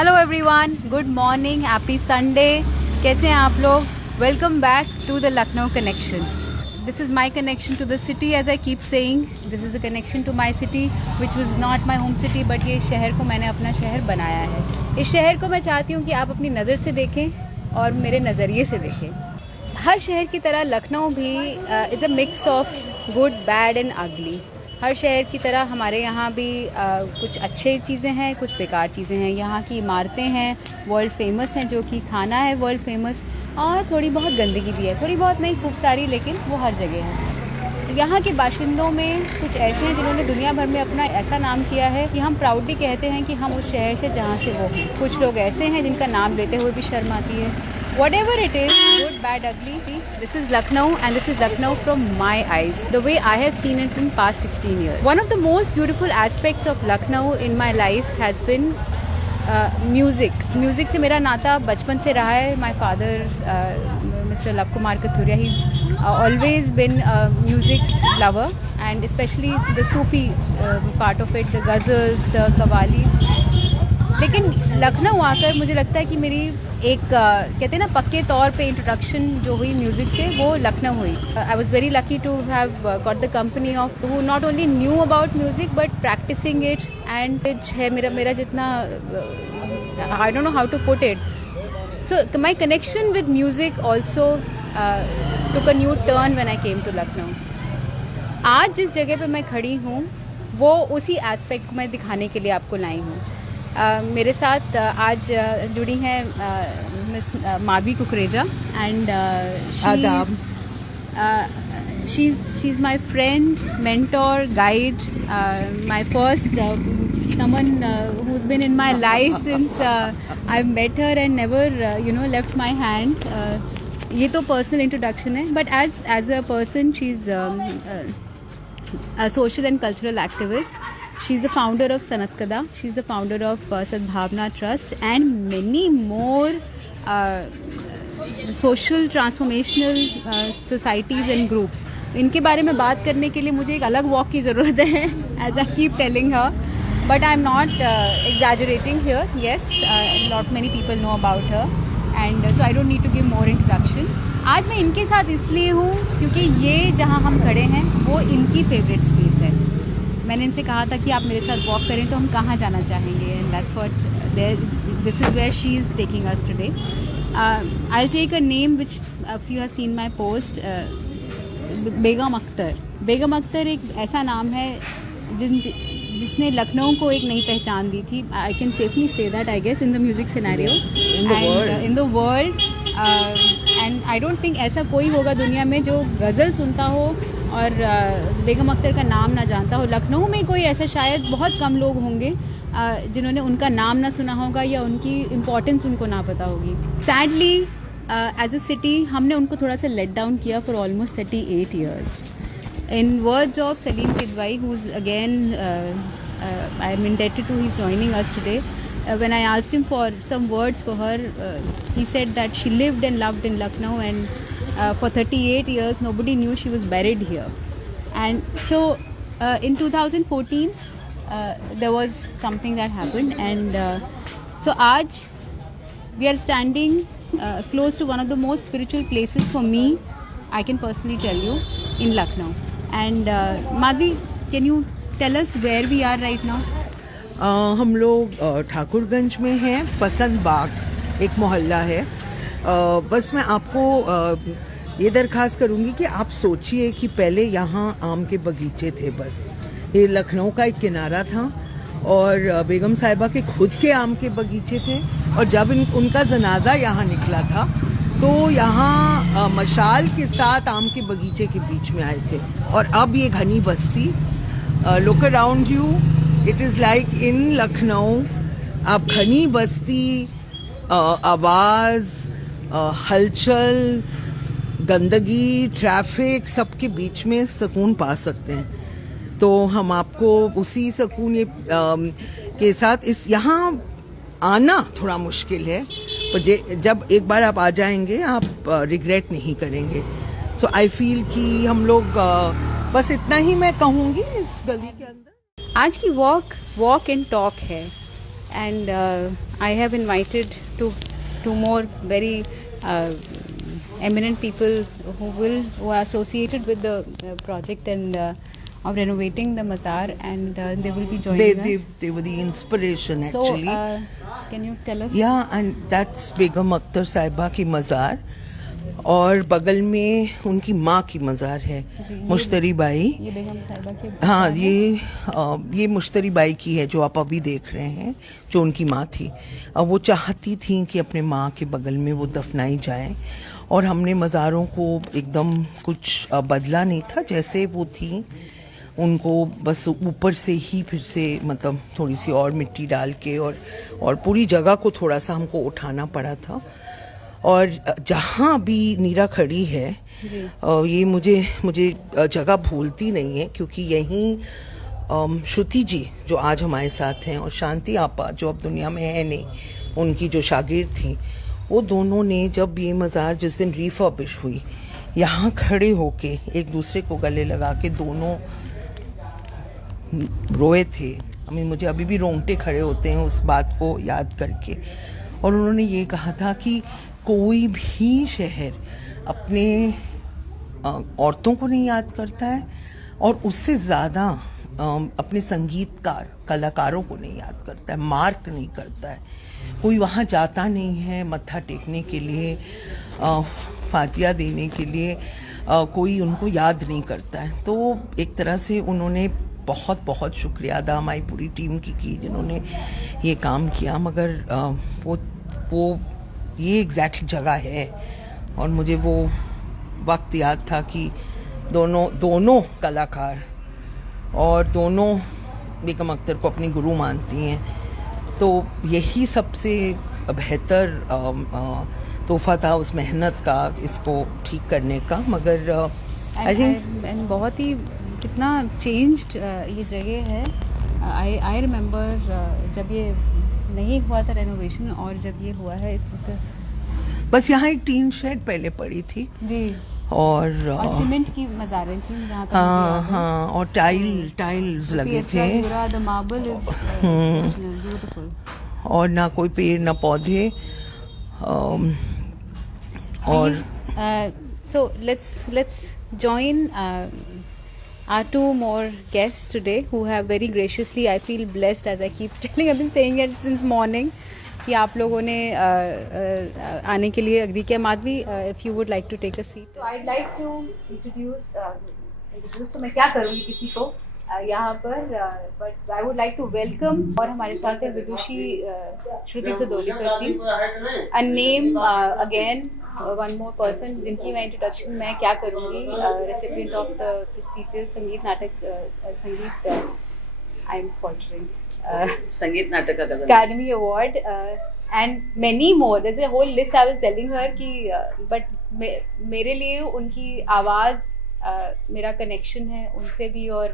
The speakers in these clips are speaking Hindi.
Hello everyone, good morning, happy Sunday. कैसे हैं आप लोग? Welcome back to the Lucknow connection. This is my connection to the city, as I keep saying this is a connection to my city which was not my home city, but ये शहर को मैंने अपना शहर बनाया है। इस शहर को मैं चाहती हूँ कि आप अपनी नज़र से देखें और मेरे नज़रिए से देखें। हर शहर की तरह लखनऊ भी is a mix of good, bad and अगली। हर शहर की तरह हमारे यहाँ भी कुछ अच्छे चीज़ें हैं, कुछ बेकार चीज़ें हैं। यहाँ की इमारतें हैं वर्ल्ड फेमस हैं, जो कि खाना है वर्ल्ड फेमस, और थोड़ी बहुत गंदगी भी है, थोड़ी बहुत नहीं, खूब सारी, लेकिन वो हर जगह है। यहाँ के बाशिंदों में कुछ ऐसे हैं जिन्होंने दुनिया भर में अपना ऐसा नाम किया है कि हम प्राउडली कहते हैं कि हम उस शहर से जहाँ से वो हैं। कुछ लोग ऐसे हैं जिनका नाम लेते हुए भी शर्म आती है। Whatever it is, good, bad, ugly, this is Lucknow, and this is Lucknow from my eyes, the way I have seen it in past 16 years. One of the most beautiful aspects of Lucknow in my life has been music. Music से मेरा नाता बचपन से रहा है. My father, Mr. Love Kumar Kathuria, he's always been a music lover, and especially the Sufi part of it, the ghazals, the qawwalis. लेकिन लखनऊ आकर मुझे लगता है कि मेरी एक कहते हैं ना पक्के तौर पे इंट्रोडक्शन जो हुई म्यूज़िक से, वो लखनऊ हुई। I was very lucky to have got the company of who not only knew about music but practicing it, and है मेरा जितना I don't know how to put it. So my connection with music also took a new turn when I came to Lucknow. आज जिस जगह पे मैं खड़ी हूँ वो उसी एस्पेक्ट को मैं दिखाने के लिए आपको लाई हूँ। मेरे साथ आज जुड़ी हैं miss Madhavi Kukreja, and she is my friend, mentor, guide, my first someone who's been in my life since I've met her and never left my hand. ये तो पर्सनल इंट्रोडक्शन है, but as a person she is a social and cultural activist. She's the founder of Sanat Kada. She's the founder of Sadbhavna Trust and many more social transformational societies and groups. इनके बारे में बात करने के लिए मुझे एक अलग वॉक की ज़रूरत है, as I keep telling her. But I'm not exaggerating here. Yes, not many people know about her, and so I don't need to give more introduction. आज मैं इनके साथ इसलिए हूँ क्योंकि ये जहाँ हम खड़े हैं वो इनकी फेवरेट स्पेस है। मैंने इनसे कहा था कि आप मेरे साथ वॉक करें तो हम कहाँ जाना चाहेंगे, and that's what this is where she is taking us today. I will take a name which if you have seen my post, Begum Akhtar. Begum Akhtar एक ऐसा नाम है जिसने लखनऊ को एक नई पहचान दी थी। I can safely say that, I guess, in the music scenario and in the world, and I don't think ऐसा कोई होगा दुनिया में जो गज़ल सुनता हो और बेगम अख्तर का नाम ना जानता हो। लखनऊ में कोई ऐसा शायद बहुत कम लोग होंगे जिन्होंने उनका नाम ना सुना होगा या उनकी इम्पोर्टेंस उनको ना पता होगी। सैडली एज अ सिटी हमने उनको थोड़ा सा लेट डाउन किया for almost 38 years. In words of Salim Kidwai, who's again I am indebted to, he's joining us today. When I asked him for some words for her, he said that she lived and loved in Lucknow, and for 38 years nobody knew she was buried here. And so in 2014 there was something that happened, and so aaj we are standing close to one of the most spiritual places for me, I can personally tell you, in Lucknow. And Madhvi, can you tell us where we are right now? हम लोग ठाकुरगंज में हैं, पसंद बाग एक मोहल्ला है। बस मैं आपको ये दरख्वास्त करूँगी कि आप सोचिए कि पहले यहाँ आम के बगीचे थे, बस ये लखनऊ का एक किनारा था, और बेगम साहिबा के खुद के आम के बगीचे थे, और जब उनका जनाजा यहाँ निकला था तो यहाँ मशाल के साथ आम के बगीचे के बीच में आए थे, और अब ये घनी बस्ती। Look around you, it is like in Lucknow. आप घनी बस्ती, आवाज़, हलचल, गंदगी, ट्रैफिक, सबके बीच में सुकून पा सकते हैं। तो हम आपको उसी सुकून के साथ इस यहाँ आना थोड़ा मुश्किल है, पर जब एक बार आप आ जाएंगे आप रिग्रेट नहीं करेंगे। सो आई फील कि हम लोग बस इतना ही मैं कहूँगी इस गली के अंदर। आज की वॉक एंड टॉक है, and I have invited two more very eminent people who are associated with the project and of renovating the mazar, and they will be joining us. They were the inspiration So, actually. can you tell us? Yeah, and that's बेगम अख्तर साहिबा की मज़ार, और बगल में उनकी माँ की मज़ार है, मुश्तरी बाई। ये बेगम साहिबा की हाँ, ये मुश्तरी बाई की है जो आप अभी देख रहे हैं, जो उनकी माँ थी। अब वो चाहती थी कि अपने माँ के बगल में वो दफनाई जाए, और हमने मज़ारों को एकदम कुछ बदला नहीं था, जैसे वो थी उनको बस ऊपर से ही फिर से मतलब थोड़ी सी और मिट्टी डाल के और पूरी जगह को थोड़ा सा हमको उठाना पड़ा था। और जहाँ अभी नीरा खड़ी है, ये मुझे जगह भूलती नहीं है, क्योंकि यहीं श्रुति जी जो आज हमारे साथ हैं और शांति आपा जो अब दुनिया में है नहीं, उनकी जो शागिर्द थी, वो दोनों ने जब ये मज़ार जिस दिन रिफर्बिश हुई, यहाँ खड़े होके एक दूसरे को गले लगा के दोनों रोए थे। मुझे अभी भी रोंगटे खड़े होते हैं उस बात को याद करके। और उन्होंने ये कहा था कि कोई भी शहर अपने औरतों को नहीं याद करता है, और उससे ज़्यादा अपने संगीतकार कलाकारों को नहीं याद करता है, मार्क नहीं करता है। कोई वहाँ जाता नहीं है मत्था टेकने के लिए, फातिया देने के लिए, कोई उनको याद नहीं करता है। तो एक तरह से उन्होंने बहुत बहुत शुक्रिया अदा हमारी पूरी टीम की जिन्होंने ये काम किया। मगर वो ये एग्जैक्ट जगह है, और मुझे वो वक्त याद था कि दोनों कलाकार और दोनों बेगम अख्तर को अपनी गुरु मानती हैं, तो यही सबसे बेहतर तोहफा था उस मेहनत का, इसको ठीक करने का। मगर आई थिंक बहुत ही कितना चेंज्ड ये जगह है। आई रिमेम्बर जब ये नहीं हुआ था रेनोवेशन, और जब ये हुआ है बस यहाँ एक टीन शेड पहले पड़ी थी जी, और सीमेंट की मज़ारें थी जहाँ तक हाँ, और टाइल्स लगे थे, द मार्बल इज ब्यूटीफुल, और ना कोई पेड़ ना पौधे। और so let's join our two more guests today who have very graciously, I feel blessed as I keep telling, I've been saying it since morning, कि आप लोगों ने आने के लिए अग्री किया। Madhavi, if you would like to take a seat. So I'd like to introduce तो मैं क्या करूँगी किसी को यहाँ पर, but I would like to welcome, और हमारे साथ है विदुषी श्रुति सदोलीकर जी, a name again, one more person जिनकी मैं इंट्रोडक्शन मैं क्या करूँगी, recipient of the prestigious संगीत नाटक I'm faltering संगीत नाटक Academy Award and many more. There's a whole list. I was telling her कि but मेरे लिए उनकी आवाज़ मेरा कनेक्शन है उनसे भी, और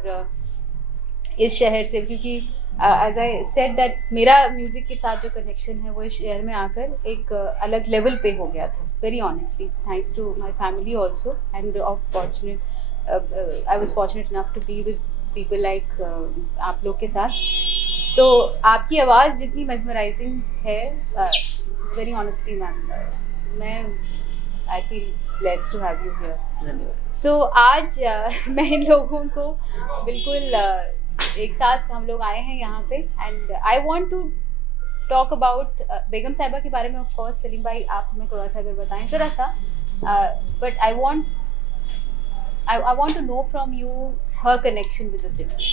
इस शहर से, क्योंकि as I said that मेरा म्यूज़िक के साथ जो कनेक्शन है वो इस शहर में आकर एक अलग लेवल पे हो गया था, very honestly, thanks to my family also, and I was fortunate enough to be with people like आप लोग के साथ। तो आपकी आवाज़ जितनी mesmerizing है, very honestly मैम, मैं I feel blessed to have you here. So आज मैं इन लोगों को बिल्कुल एक साथ हम लोग आए हैं यहाँ पे, and I want to talk about बेगम साहिबा के बारे में। of course सलीम भाई आप हमें थोड़ा सा अगर बताएं ज़रा सा, but I want to know from you her connection with the city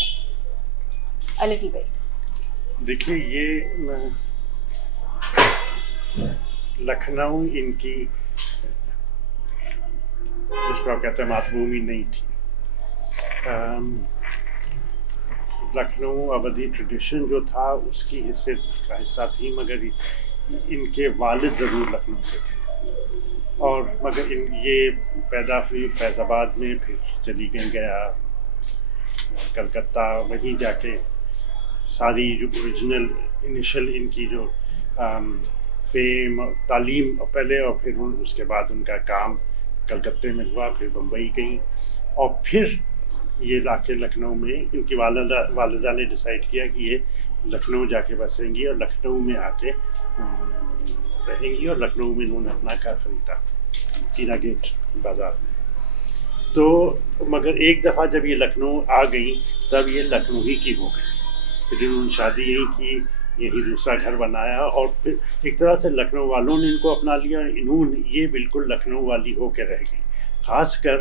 a little bit. देखिए, ये लखनऊ इनकी जिसको आप कहते हैं मातृभूमि नहीं थी। लखनऊ अवधी ट्रेडिशन जो था उसकी हिस्से का हिस्सा थी, मगर इनके वालिद ज़रूर लखनऊ से थे, और मगर ये पैदा हुई फैज़ाबाद में, फिर चली गया कलकत्ता, वहीं जाके सारी जो ओरिजिनल इनिशियल इनकी जो फेम तालीम पहले, और फिर उसके बाद उनका काम कलकत्ते में हुआ, फिर बम्बई गई, और फिर ये आके लखनऊ में इनकी वालिदा ने डिसाइड किया कि ये लखनऊ जाके बसेंगी, और लखनऊ में आके रहेंगी और लखनऊ में इन्होंने अपना घर खरीदा टीना गेट बाजार में। तो मगर एक दफ़ा जब ये लखनऊ आ गई तब ये लखनऊ ही की हो गई। फिर इन्होंने शादी यहीं की, यही दूसरा घर बनाया और फिर एक तरह से लखनऊ वालों ने इनको अपना लिया। इन्होंने ये बिल्कुल लखनऊ वाली हो के रह गई, ख़ासकर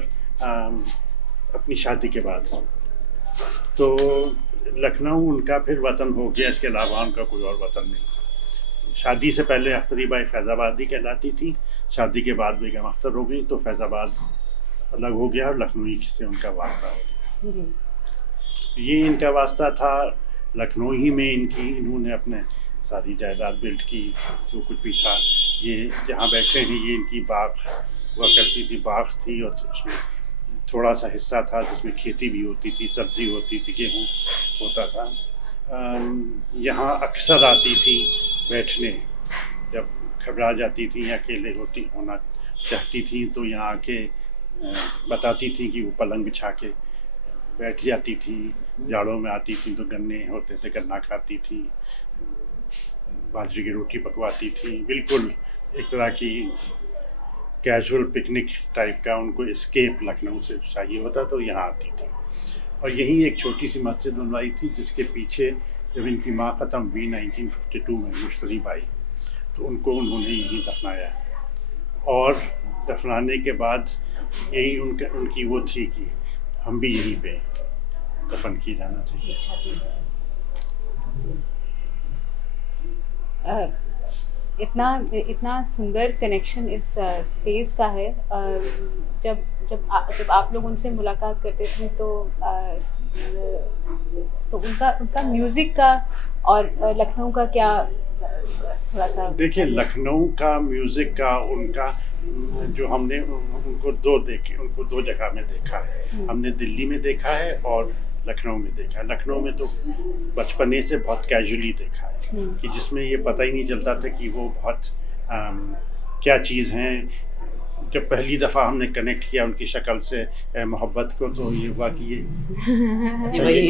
अपनी शादी के बाद। तो लखनऊ उनका फिर वतन हो गया, इसके अलावा उनका कोई और वतन नहीं था। शादी से पहले अख्तरी बाई फैज़ाबादी कहलाती थी, शादी के बाद बेगम अख्तर हो गई तो फैज़ाबाद अलग हो गया और लखनऊ से उनका वास्ता हो गया। ये इनका वास्ता था, लखनऊ ही में इन्होंने अपने सारी जायदाद बिल्ड की, जो कुछ भी था। ये जहाँ बैठे हैं ये इनकी बाग हुआ करती थी, बाग थी और उसमें थोड़ा सा हिस्सा था जिसमें खेती भी होती थी, सब्ज़ी होती थी, गेहूँ होता था। यहाँ अक्सर आती थी बैठने, जब घबरा जाती थी या अकेले होना चाहती थी तो यहाँ आके बताती थी कि वो पलंग बिछा के बैठ जाती थी। जाड़ों में आती थी तो गन्ने होते थे, गन्ना खाती थी, बाजरे की रोटी पकवाती थी। बिल्कुल एक तरह की कैजुअल पिकनिक टाइप का उनको एस्केप लखनऊ से चाहिए होता तो यहाँ आती थी। और यहीं एक छोटी सी मस्जिद बनवाई थी जिसके पीछे जब इनकी माँ ख़त्म हुई 1952 में मुश्तरी बाई, तो उनको उन्होंने यहीं दफनाया। और दफनाने के बाद यही उनकी वो थी कि हम भी यहीं पे दफन किए जाना चाहिए। इतना सुंदर कनेक्शन इस स्पेस का है। जब आप लोग उनसे मुलाकात करते थे तो उनका म्यूज़िक का और लखनऊ का क्या थोड़ा सा? देखिए, लखनऊ का म्यूज़िक का उनका जो हमने उनको दो जगह में देखा है। हमने दिल्ली में देखा है और लखनऊ में देखा है। लखनऊ में तो बचपने से बहुत कैजुअली देखा है कि जिसमें ये पता ही नहीं चलता था कि वो बहुत क्या चीज़ हैं। जब पहली दफ़ा हमने कनेक्ट किया उनकी शक्ल से मोहब्बत को तो ये हुआ कि ये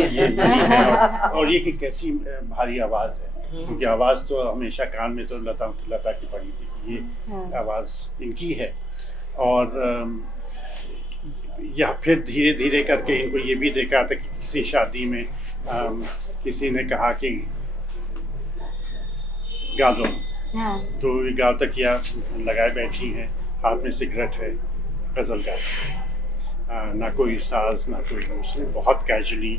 है और ये कि कैसी भारी आवाज़ है। क्योंकि आवाज़ तो हमेशा कान में तो लता की पड़ी थी, ये आवाज़ इनकी है। और या फिर धीरे धीरे करके इनको ये भी देखा था कि किसी शादी में किसी ने कहा कि गा दो, तो ये गाँव तक या लगाए बैठी हैं, हाथ में सिगरेट है, गज़ल गाती है, ना कोई साज ना कोई दूसरे, बहुत कैजुअली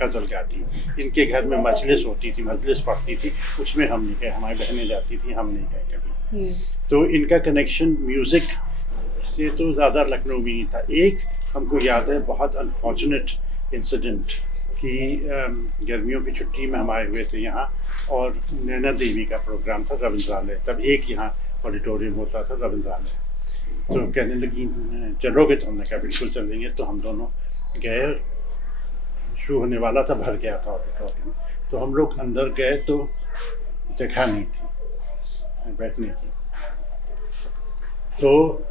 गज़ल गाती। इनके घर में मजलिस होती थी, मजलिस पढ़ती थी, उसमें हम नहीं गए, हमारी बहनें जाती थी, हम नहीं गए कभी। तो इनका कनेक्शन म्यूज़िक से तो ज़्यादा लखनऊ में नहीं था। एक हमको याद है बहुत अनफॉर्चुनेट इंसिडेंट कि गर्मियों की छुट्टी में हम आए हुए थे यहाँ और नैना देवी का प्रोग्राम था रविंद्रालय, तब एक यहाँ ऑडिटोरियम होता था रविंद्रालय। तो कहने लगी चलोगे? तो हमने कहा बिल्कुल चलेंगे। तो हम दोनों गए, शो होने वाला था, भर गया था ऑडिटोरियम। तो हम लोग अंदर गए तो जगह नहीं थी बैठने की, तो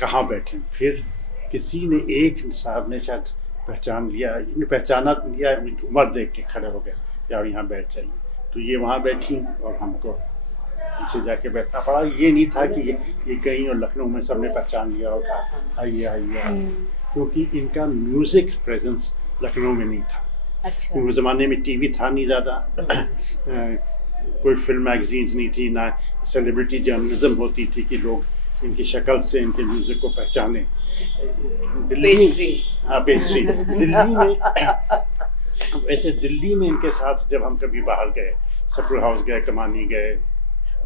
कहाँ बैठे। फिर किसी ने, एक साहब ने शायद पहचाना लिया, उम्र देख के खड़े हो गए, यार यहाँ बैठ जाइए। तो ये वहाँ बैठी और हमको पीछे जाके बैठना पड़ा। ये नहीं था कि ये कहीं और लखनऊ में सबने पहचान लिया और कहा आइए आइए, क्योंकि इनका म्यूज़िक प्रेजेंस लखनऊ में नहीं था। अच्छा। उस ज़माने में टीवी था नहीं ज़्यादा, कोई फिल्म मैगजीन्स नहीं थी, ना सेलिब्रिटी जर्नलिज्म होती थी कि लोग इनकी शक्ल से इनके म्यूज़िक को पहचाने। पेस्ट्री दिल्ली में वैसे दिल्ली में इनके साथ जब हम कभी बाहर गए, सफर हाउस गए, कमानी गए,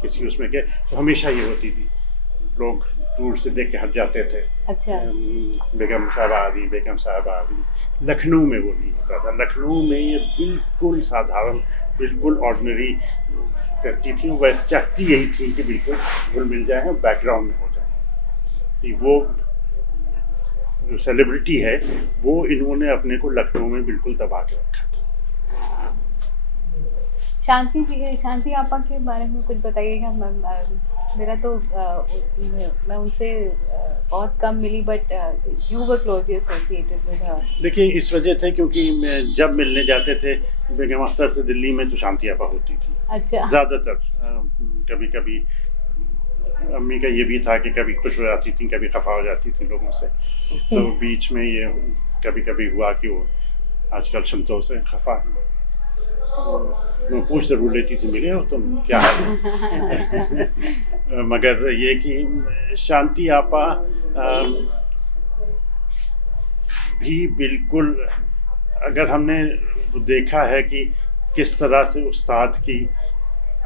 किसी उसमें गए, तो हमेशा ये होती थी, लोग दूर से देख के हट जाते थे। अच्छा। बेगम साहब आ रही, बेगम साहब आ रही। लखनऊ में वो नहीं होता था। लखनऊ में ये बिल्कुल साधारण, बिल्कुल ऑर्डिनरी करती थी। वैसे चाहती यही थी कि बिल्कुल घुल मिल जाए, बैकग्राउंड में हो जाए। कि वो जो सेलिब्रिटी है वो इन्होंने अपने को लखनऊ में बिल्कुल दबा के रखा था। शांति आपा के बारे में कुछ बताइएगा मैम। मेरा तो मैं उनसे बहुत कम मिली, but you were closely associated with her. देखिए इस वजह थे क्योंकि जब मिलने जाते थे बेगम अख्तर से दिल्ली में तो शांति आपा होती थी अच्छा। ज़्यादातर। कभी कभी अम्मी का ये भी था कि कभी खुश हो जाती थी, कभी खफा हो जाती थी लोगों से, तो बीच में ये कभी कभी हुआ कि वो आजकल संतोष से खफा है। मैं पूछ जरूर लेती थी, मिले हो तुम, क्या हाल है? मगर ये कि शांति आपा भी बिल्कुल, अगर हमने देखा है कि किस तरह से उस्ताद की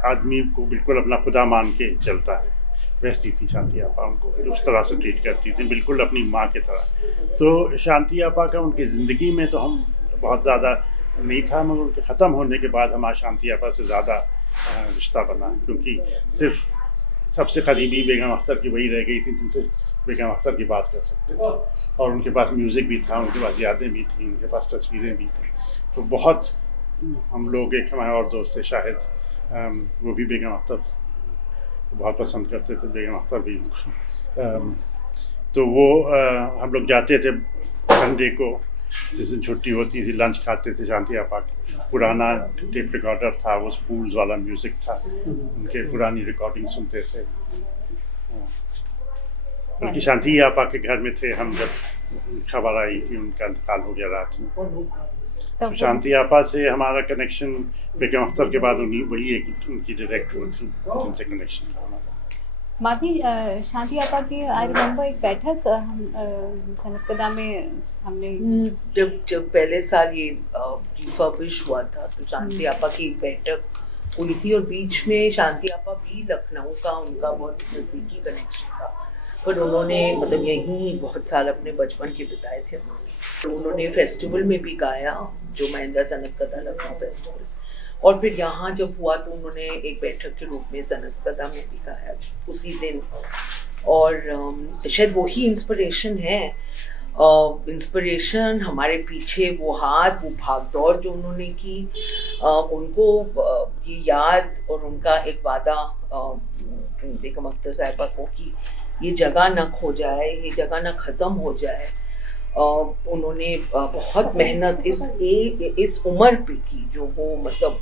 आदमी को बिल्कुल अपना खुदा मान के चलता है, वैसी थी शांति आपा। उनको उस तरह से ट्रीट करती थी, बिल्कुल अपनी माँ की तरह। तो शांति आपा का उनकी ज़िंदगी में तो हम बहुत ज़्यादा नहीं था, मगर उनके ख़त्म होने के बाद हमारा शांति आपा से ज़्यादा रिश्ता बना, क्योंकि सिर्फ सबसे करीबी बेगम अख्तर की वही रह गई थी जिनसे बेगम अख्तर की बात कर सकते थे। और उनके पास म्यूज़िक भी था, उनके पास यादें भी थी, उनके पास तस्वीरें भी थी। तो बहुत हम लोग, एक हमारे और दोस्त थे शाहिद, वो भी बेगम अख्तर बहुत पसंद करते थे, बेगम अख्तर भी उनको। तो वो हम लोग जाते थे संडे को, जिस दिन छुट्टी होती थी, लंच खाते थे शांति आपा। पुराना टेप रिकॉर्डर था, वो स्पूल्स वाला म्यूज़िक था, उनके पुरानी रिकॉर्डिंग सुनते थे। बल्कि शांति आपा के घर में थे हम जब खबर आई कि उनका इंतकाल हो गया रात में। तो शांति आपा से हमारा कनेक्शन बेगम अख्तर के बाद वही एक उनकी डायरेक्ट वो थी जिनसे कनेक्शन था हमारा। माधी, शांति आपा की आई रिमेम्बर एक बैठक हम सनतकदा में हमने जब पहले साल ये रिफर्बिश हुआ था, तो शांति आपा की एक बैठक हुई थी, और बीच में शांति आपा भी लखनऊ का उनका बहुत नज़दीकी कनेक्शन था। पर उन्होंने मतलब यहीं बहुत साल अपने बचपन के बिताए थे उन्होंने। तो उन्होंने फेस्टिवल में भी गाया, जो महिंद्रा सनतकदा लखनऊ फेस्टिवल, और फिर यहाँ जब हुआ तो उन्होंने एक बैठक के रूप में सनतकदा में भी गाया उसी दिन। और शायद वही इंस्पिरेशन है, इंस्पिरेशन हमारे पीछे वो हाथ, वो भागदौड़ जो उन्होंने की, उनको ये याद और उनका एक वादा बेगम अख्तर साहिबा को कि ये जगह ना खो जाए, ये जगह ना ख़त्म हो जाए। उन्होंने बहुत मेहनत इस उम्र पे की, जो वो मतलब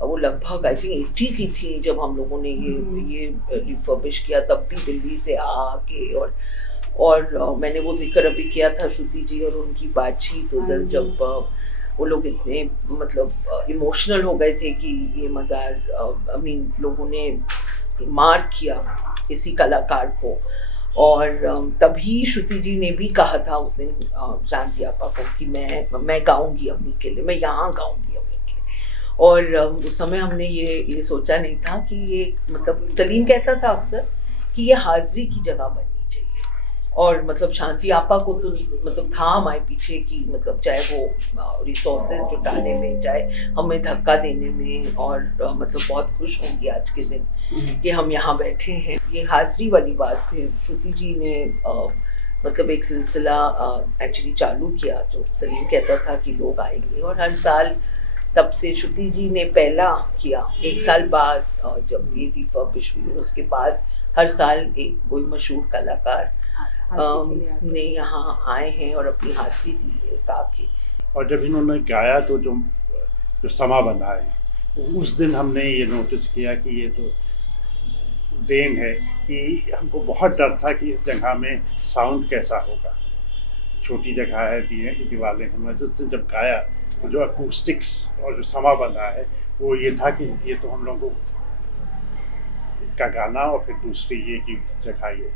वो लगभग आई थिंक 80 की थी जब हम लोगों ने ये रिफर्बिश किया, तब भी दिल्ली से आके। और मैंने वो जिक्र अभी किया था श्रुति जी और उनकी बातचीत उधर, जब वो लोग इतने मतलब इमोशनल हो गए थे कि ये मज़ार लोगों ने मार किया इसी कलाकार को। और तभी श्रुति जी ने भी कहा था उस दिन शांति आपा को कि मैं गाऊंगी अम्मी के लिए, मैं यहाँ गाऊंगी अम्मी के लिए। और उस समय हमने ये सोचा नहीं था कि ये मतलब सलीम कहता था अक्सर कि ये हाजिरी की जगह बननी चाहिए। और मतलब शांति आपा को तो मतलब था हमारे पीछे कि मतलब चाहे वो रिसोर्सेज जुटाने में, चाहे हमें धक्का देने में, और मतलब बहुत खुश होंगी आज के दिन कि हम यहाँ बैठे हैं। ये हाजिरी वाली बात फिर श्रुति जी ने मतलब एक सिलसिला एक्चुअली चालू किया, जो सलीम कहता था कि लोग आएंगे, और हर साल तब से श्रुति जी ने पहला किया, एक साल बाद जब ये रिफर्बिश हुई, उसके बाद हर साल एक कोई मशहूर कलाकार ने यहाँ आए हैं और अपनी हाजिरी दी है ताकि। और जब इन्होंने गाया तो जो समा बंधा है, उस दिन हमने ये नोटिस किया कि ये तो देन है कि हमको बहुत डर था कि इस जगह में साउंड कैसा होगा। छोटी जगह है, दीवारें हैं, जब गाया तो जो अकूस्टिक्स और जो समा बंधा है वो ये था कि ये तो हम लोगों का गाना, और फिर दूसरी ये की जगह ये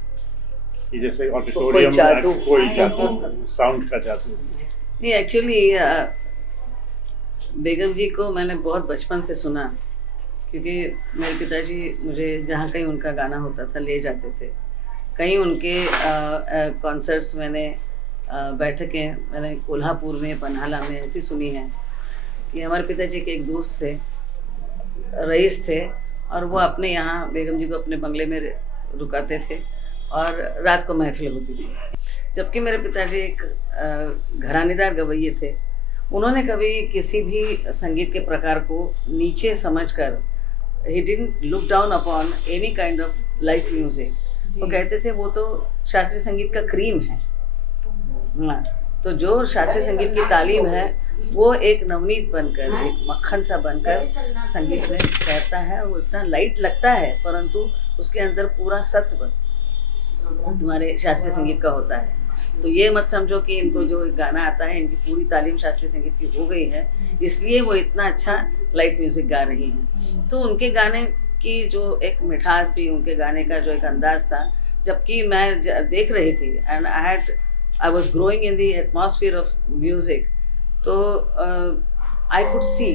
जैसे ऑडिटोरियम कोई जादू, साउंड का जादू। नहीं, एक्चुअली बेगम जी को मैंने बहुत बचपन से सुना, क्योंकि मेरे पिताजी मुझे जहाँ कहीं उनका गाना होता था ले जाते थे। कहीं उनके कॉन्सर्ट्स मैंने बैठकें मैंने कोल्हापुर में, पन्हाला में ऐसी सुनी है कि हमारे पिताजी के एक दोस्त थे, रईस थे, और वो अपने यहाँ बेगम जी को अपने बंगले में रुकाते थे और रात को महफिल होती थी। जबकि मेरे पिताजी एक घरानेदार गवैये थे, उन्होंने कभी किसी भी संगीत के प्रकार को नीचे समझकर he didn't look down upon any kind of light music. वो कहते थे वो तो शास्त्रीय संगीत का क्रीम है। हाँ, तो जो शास्त्रीय संगीत की तालीम है वो एक नवनीत बनकर, एक मक्खन सा बनकर संगीत में तैरता है, और वो इतना लाइट लगता है परंतु उसके अंदर पूरा सत्व तुम्हारे शास्त्रीय संगीत का होता है। तो ये मत समझो कि इनको जो गाना आता है इनकी पूरी तालीम शास्त्रीय संगीत की हो गई है इसलिए वो इतना अच्छा लाइट म्यूजिक गा रही हैं। तो उनके गाने की जो एक मिठास थी, उनके गाने का जो एक अंदाज था, जबकि मैं देख रही थी and I was growing in the atmosphere of music, तो I could see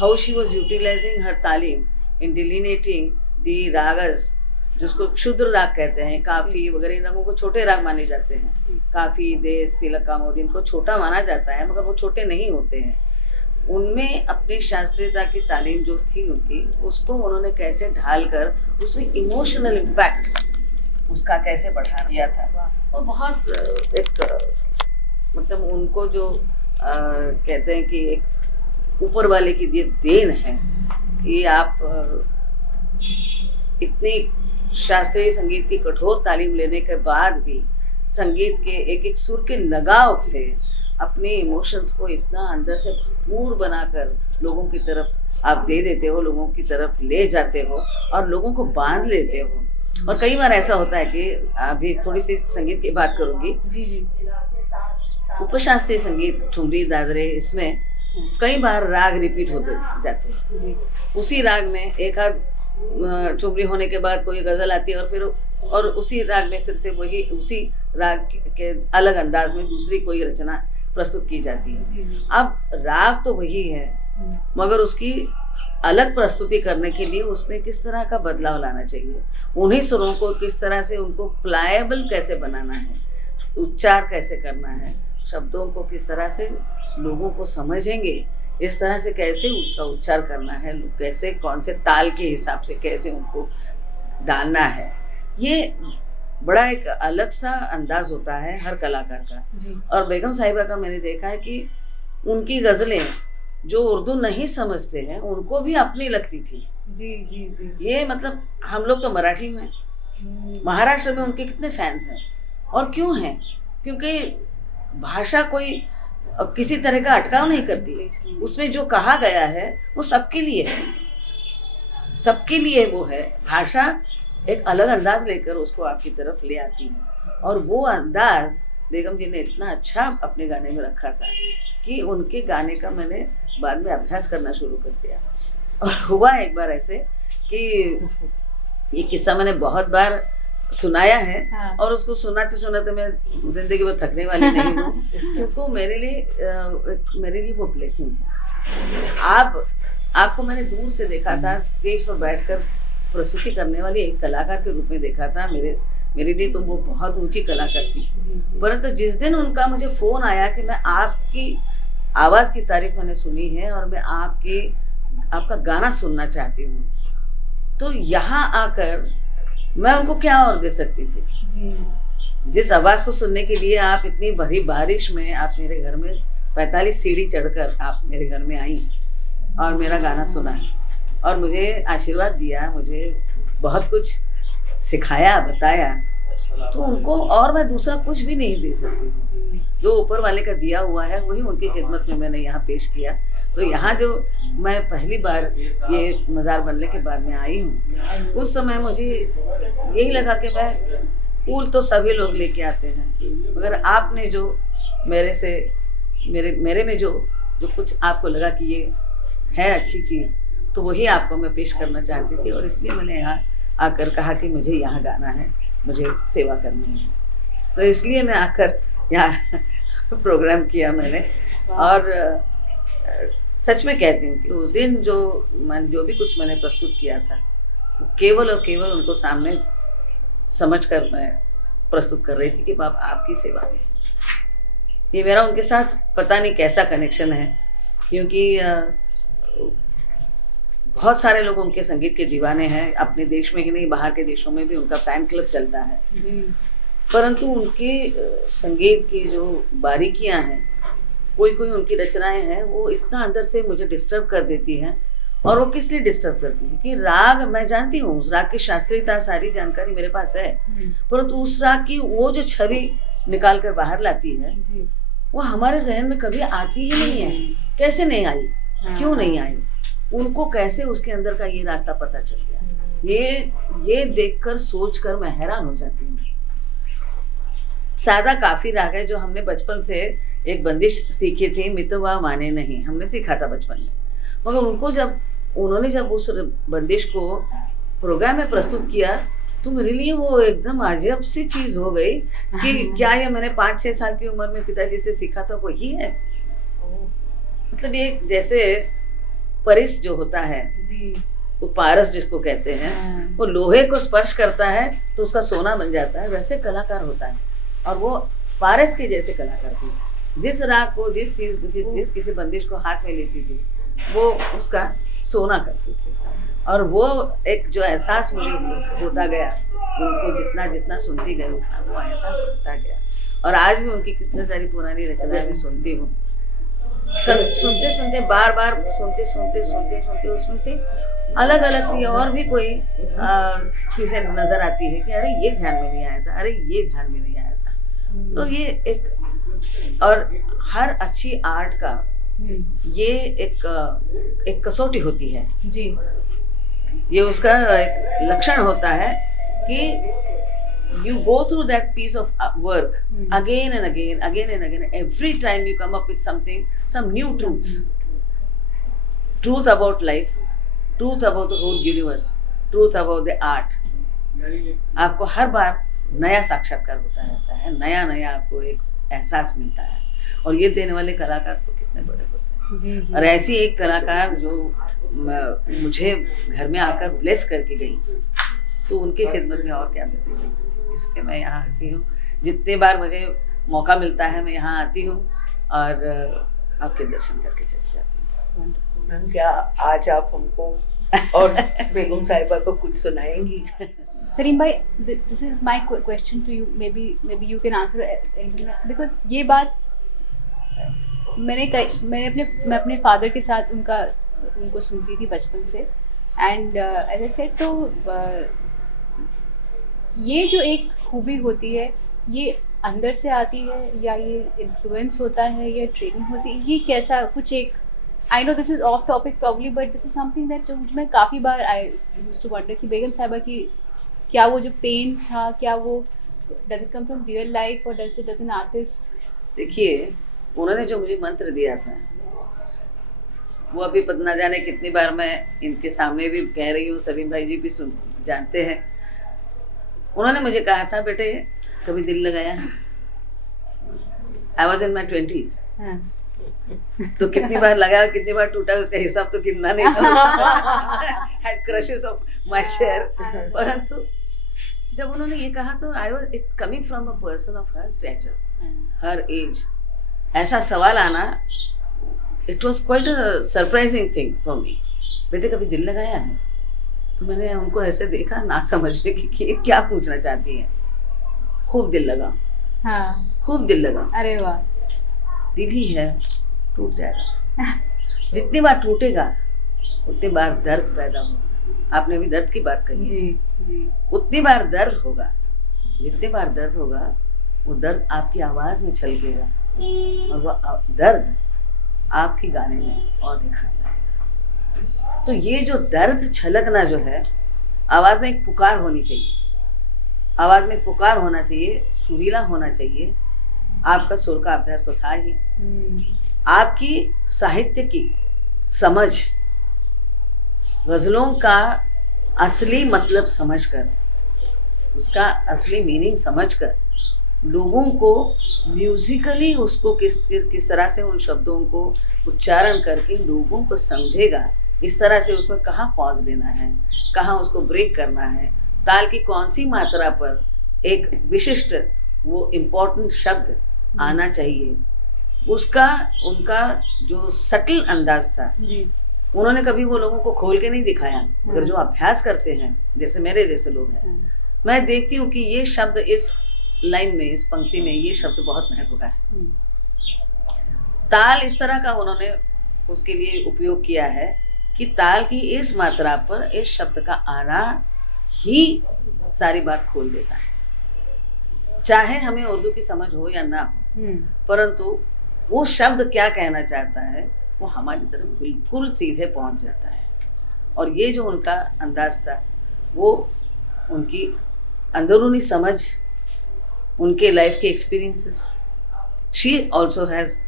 how she was utilising her taleem in डिलिनेटिंग the ragas, जिसको क्षुद्र राग कहते हैं। काफी वगैरह इन रागों को छोटे राग माने जाते हैं। काफी, देश, तिलक, कामोदी इनको छोटा माना जाता है मगर वो छोटे नहीं होते हैं। उनमें अपनी शास्त्रीयता की तालीम जो थी उनकी, उसको उन्होंने कैसे ढालकर उसमें इमोशनल इम्पैक्ट उसका कैसे बढ़ा दिया था। वो बहुत एक मतलब उनको जो कहते हैं कि एक ऊपर वाले की दी देन है कि आप इतनी शास्त्रीय संगीत की कठोर तालीम लेने के बाद भी संगीत के एक एक सुर के लगाव से अपने इमोशंस को इतना अंदर से भरपूर बनाकर लोगों की तरफ आप दे देते हो, लोगों की तरफ ले जाते हो और लोगों को बांध लेते हो। और कई बार ऐसा होता है कि अभी थोड़ी सी संगीत की बात करूंगी। उपशास्त्रीय संगीत, ठुमरी, दादरे, इसमें कई बार राग रिपीट होते जाते हैं। उसी राग में एक आध ठुमरी होने के बाद कोई गजल आती है और उसी राग में फिर से वही उसी राग के अलग अंदाज में दूसरी कोई रचना प्रस्तुत की जाती है। अब राग तो वही है मगर उसकी अलग प्रस्तुति करने के लिए उसमें किस तरह का बदलाव लाना चाहिए, उन्हीं सुरों को किस तरह से उनको प्लायबल कैसे बनाना है, उच्चार कैसे करना है, शब्दों को किस तरह से लोगों को समझेंगे, इस तरह से कैसे उनका उच्चार करना है, कैसे कौन से ताल के हिसाब से कैसे उनको डालना है, ये बड़ा एक अलग सा अंदाज होता है हर कलाकार का। और बेगम साहिबा का मैंने देखा है कि उनकी गजलें जो उर्दू नहीं समझते हैं उनको भी अपनी लगती थी। ये मतलब हम लोग तो मराठी में, महाराष्ट्र में उनके कितने फैंस हैं, और क्यों हैं? क्योंकि भाषा कोई किसी तरह का अटकाव नहीं करती, उसमें जो कहा गया है वो सबके लिए है, सबके लिए वो है। भाषा एक अलग अंदाज लेकर उसको आपकी तरफ ले आती है, और वो अंदाज बेगम जी ने इतना अच्छा अपने गाने में रखा था कि उनके गाने का मैंने बाद में अभ्यास करना शुरू कर दिया। और हुआ एक बार ऐसे कि ये किस्सा मैंने बहुत बार सुनाया है, हाँ। और उसको सुनाते मैं जिंदगी में थकने वाली नहीं हूँ क्योंकि मेरे लिए वो ब्लेसिंग है। आपको मैंने दूर से देखा था, स्टेज पर बैठकर प्रस्तुति करने वाली एक कलाकार के रूप में देखा था। मेरे लिए तो वो बहुत ऊंची कलाकार थी, परंतु जिस दिन उनका मुझे फोन आया कि मैं आपकी आवाज की तारीफ मैंने सुनी है और मैं आपका गाना सुनना चाहती हूँ, तो यहाँ आकर मैं उनको क्या और दे सकती थी। जिस आवाज को सुनने के लिए आप इतनी भरी बारिश में आप मेरे घर में 45 सीढ़ी चढ़कर आप मेरे घर में आई और मेरा गाना सुना और मुझे आशीर्वाद दिया, मुझे बहुत कुछ सिखाया, बताया, तो उनको और मैं दूसरा कुछ भी नहीं दे सकती। जो ऊपर वाले का दिया हुआ है वही उनकी खिदमत में मैंने यहाँ पेश किया। तो यहाँ जो मैं पहली बार ये मज़ार बनने के बाद में आई हूँ, उस समय मुझे यही लगा कि मैं फूल तो सभी लोग लेके आते हैं, मगर आपने जो मेरे में जो कुछ आपको लगा कि ये है अच्छी चीज़, तो वही आपको मैं पेश करना चाहती थी। और इसलिए मैंने यहाँ आकर कहा कि मुझे यहाँ गाना है, मुझे सेवा करनी है, तो इसलिए मैं आकर यहाँ प्रोग्राम किया मैंने। और सच में कहती हूँ कि उस दिन जो भी कुछ मैंने प्रस्तुत किया था, केवल और केवल उनको सामने समझकर मैं प्रस्तुत कर रही थी कि बाप आपकी सेवा में। ये मेरा उनके साथ पता नहीं कैसा कनेक्शन है, क्योंकि बहुत सारे लोग उनके संगीत के दीवाने हैं, अपने देश में ही नहीं बाहर के देशों में भी उनका फैन क्लब चलता है। परंतु उनके संगीत की जो बारीकियां हैं, कोई उनकी रचनाएं हैं, वो इतना अंदर से मुझे डिस्टर्ब कर देती हैं और वो किस लिए डिस्टर्ब करती है कि राग, मैं जानती हूँ उस राग की शास्त्रीयता सारी जानकारी मेरे पास है, परंतु उस राग की वो जो छवि निकाल कर बाहर लाती है वो हमारे जहन में कभी आती ही नहीं है। कैसे नहीं आई, क्यों नहीं आई, उनको कैसे उसके अंदर का ये रास्ता पता चल गया, ये देखकर सोचकर मैं हैरान हो जाती हूँ। सादा काफी राग है जो हमने बचपन से एक बंदिश सीखी थी, मितवा माने नहीं, हमने सीखा था बचपन में, मगर उन्होंने जब उस बंदिश को प्रोग्राम में प्रस्तुत किया तो मेरे लिए वो एकदम अजब सी चीज हो गई कि क्या ये मैंने 5-6 साल की उम्र में पिताजी से सीखा था वही है। मतलब ये जैसे परिस जो होता है, वो पारस जिसको कहते हैं, वो लोहे को स्पर्श करता है तो उसका सोना बन जाता है, वैसे कलाकार होता है। और वो पारस के जैसे कलाकार थी, जिस राग को जिस किसी बंदिश को हाथ में लेती थी वो उसका सोना करती थी। और वो एक जो एहसास मुझे होता गया, उनको जितना जितना सुनती गई उतना वो एहसास बढ़ता गया। और आज भी उनकी कितनी सारी पुरानी रचनाएं मैं सुनती हूँ, सुनते सुनते बार बार सुनते उसमें से अलग अलग सी और भी कोई चीजें नजर आती है कि अरे ये ध्यान में नहीं आया था, अरे ये ध्यान में नहीं आया था। तो ये एक, और हर अच्छी आर्ट का ये एक कसौटी होती है जी, ये उसका एक लक्षण होता है कि you go through that piece of work again and again, every time you come up with something, some new truth about life, truth about the whole universe, truth about the art. आपको हर बार नया साक्षात्कार होता रहता है, नया आपको एक एहसास मिलता है। और ये देने वाले कलाकार तो कितने बड़े होते हैं। और ऐसी एक कलाकार जो मुझे घर में आकर ब्लेस करके गई, तो उनकी खिदमत में और क्या मैं दे सकती थी। इसलिए मैं यहाँ आती हूँ, जितने बार मुझे मौका मिलता है मैं यहाँ आती हूँ और आपके दर्शन करके चली जाती हूँ। मैम, क्या आज आप हमको और बेगम साहिबा को कुछ सुनाएंगी? सलीम भाई, this is my question to you. Maybe you can answer anything, because ये बात मैं अपने फादर के साथ उनको सुनती थी बचपन से, एंड एज आई सेड, तो ये जो एक खूबी होती है ये अंदर से आती है या ये इन्फ्लुएंस होता है या ट्रेनिंग होती है, ये कैसा कुछ एक, I know this is of topic probably, but this is something that मैं काफ़ी बार आई यूज्ड टू वंडर कि बेगम साहिबा की क्या वो जो पेन था, क्या वो does it come from real life और डज एन आर्टिस्ट? देखिए, उन्होंने जो मुझे मंत्र दिया था वो अभी न जाने कितनी बार मैं इनके सामने भी कह रही हूँ, सलीम भाई जी भी जानते हैं। उन्होंने मुझे कहा था, बेटे कभी दिल लगाया है? I was in my 20s। तो कितनी बार लगा, कितनी बार टूटा, उसका हिसाब तो गिनना नहीं था। Had crushes of my share। परंतु जब उन्होंने ये कहा तो I was it coming from a person of her stature, her age, ऐसा सवाल आना, it was quite a surprising thing for me. बेटे कभी दिल लगाया है? तो मैंने उनको ऐसे देखा, ना समझने की ये क्या पूछना चाहती है। खूब दिल लगा, हाँ, खूब दिल लगा। अरे वाह, दिल ही है, टूट जाएगा। जितनी बार टूटेगा उतनी बार दर्द पैदा होगा। आपने भी दर्द की बात कही, जी। उतनी बार दर्द होगा, जितनी बार दर्द होगा वो दर्द आपकी आवाज में छलकेगा और वो दर्द आपके गाने में और निखर आएगा। तो ये जो दर्द छलकना जो है, आवाज में एक पुकार होनी चाहिए, आवाज में एक पुकार होना चाहिए, सुरीला होना चाहिए। आपका सुर का अभ्यास तो था ही, आपकी साहित्य की समझ, गजलों का असली मतलब समझकर, उसका असली मीनिंग समझकर, लोगों को म्यूजिकली उसको किस तरह से उन शब्दों को उच्चारण करके लोगों को समझेगा, इस तरह से उसमें कहाँ पॉज लेना है, कहाँ उसको ब्रेक करना है, ताल की कौन सी मात्रा पर एक विशिष्ट वो इम्पोर्टेंट शब्द आना चाहिए, उसका उनका जो सटल अंदाज था जी। उन्होंने कभी वो लोगों को खोल के नहीं दिखाया। मगर जो अभ्यास करते हैं, जैसे मेरे जैसे लोग हैं, मैं देखती हूँ कि ये शब्द इस लाइन में, इस पंक्ति में ये शब्द बहुत महत्व का है। ताल इस तरह का उन्होंने उसके लिए उपयोग किया है कि ताल की इस मात्रा पर इस शब्द का आना ही सारी बात खोल देता है, चाहे हमें उर्दू की समझ हो या ना हो, परंतु वो शब्द क्या कहना चाहता है वो हमारी तरफ बिल्कुल सीधे पहुंच जाता है। और ये जो उनका अंदाज था वो उनकी अंदरूनी समझ, उनके लाइफ के experiences, she also has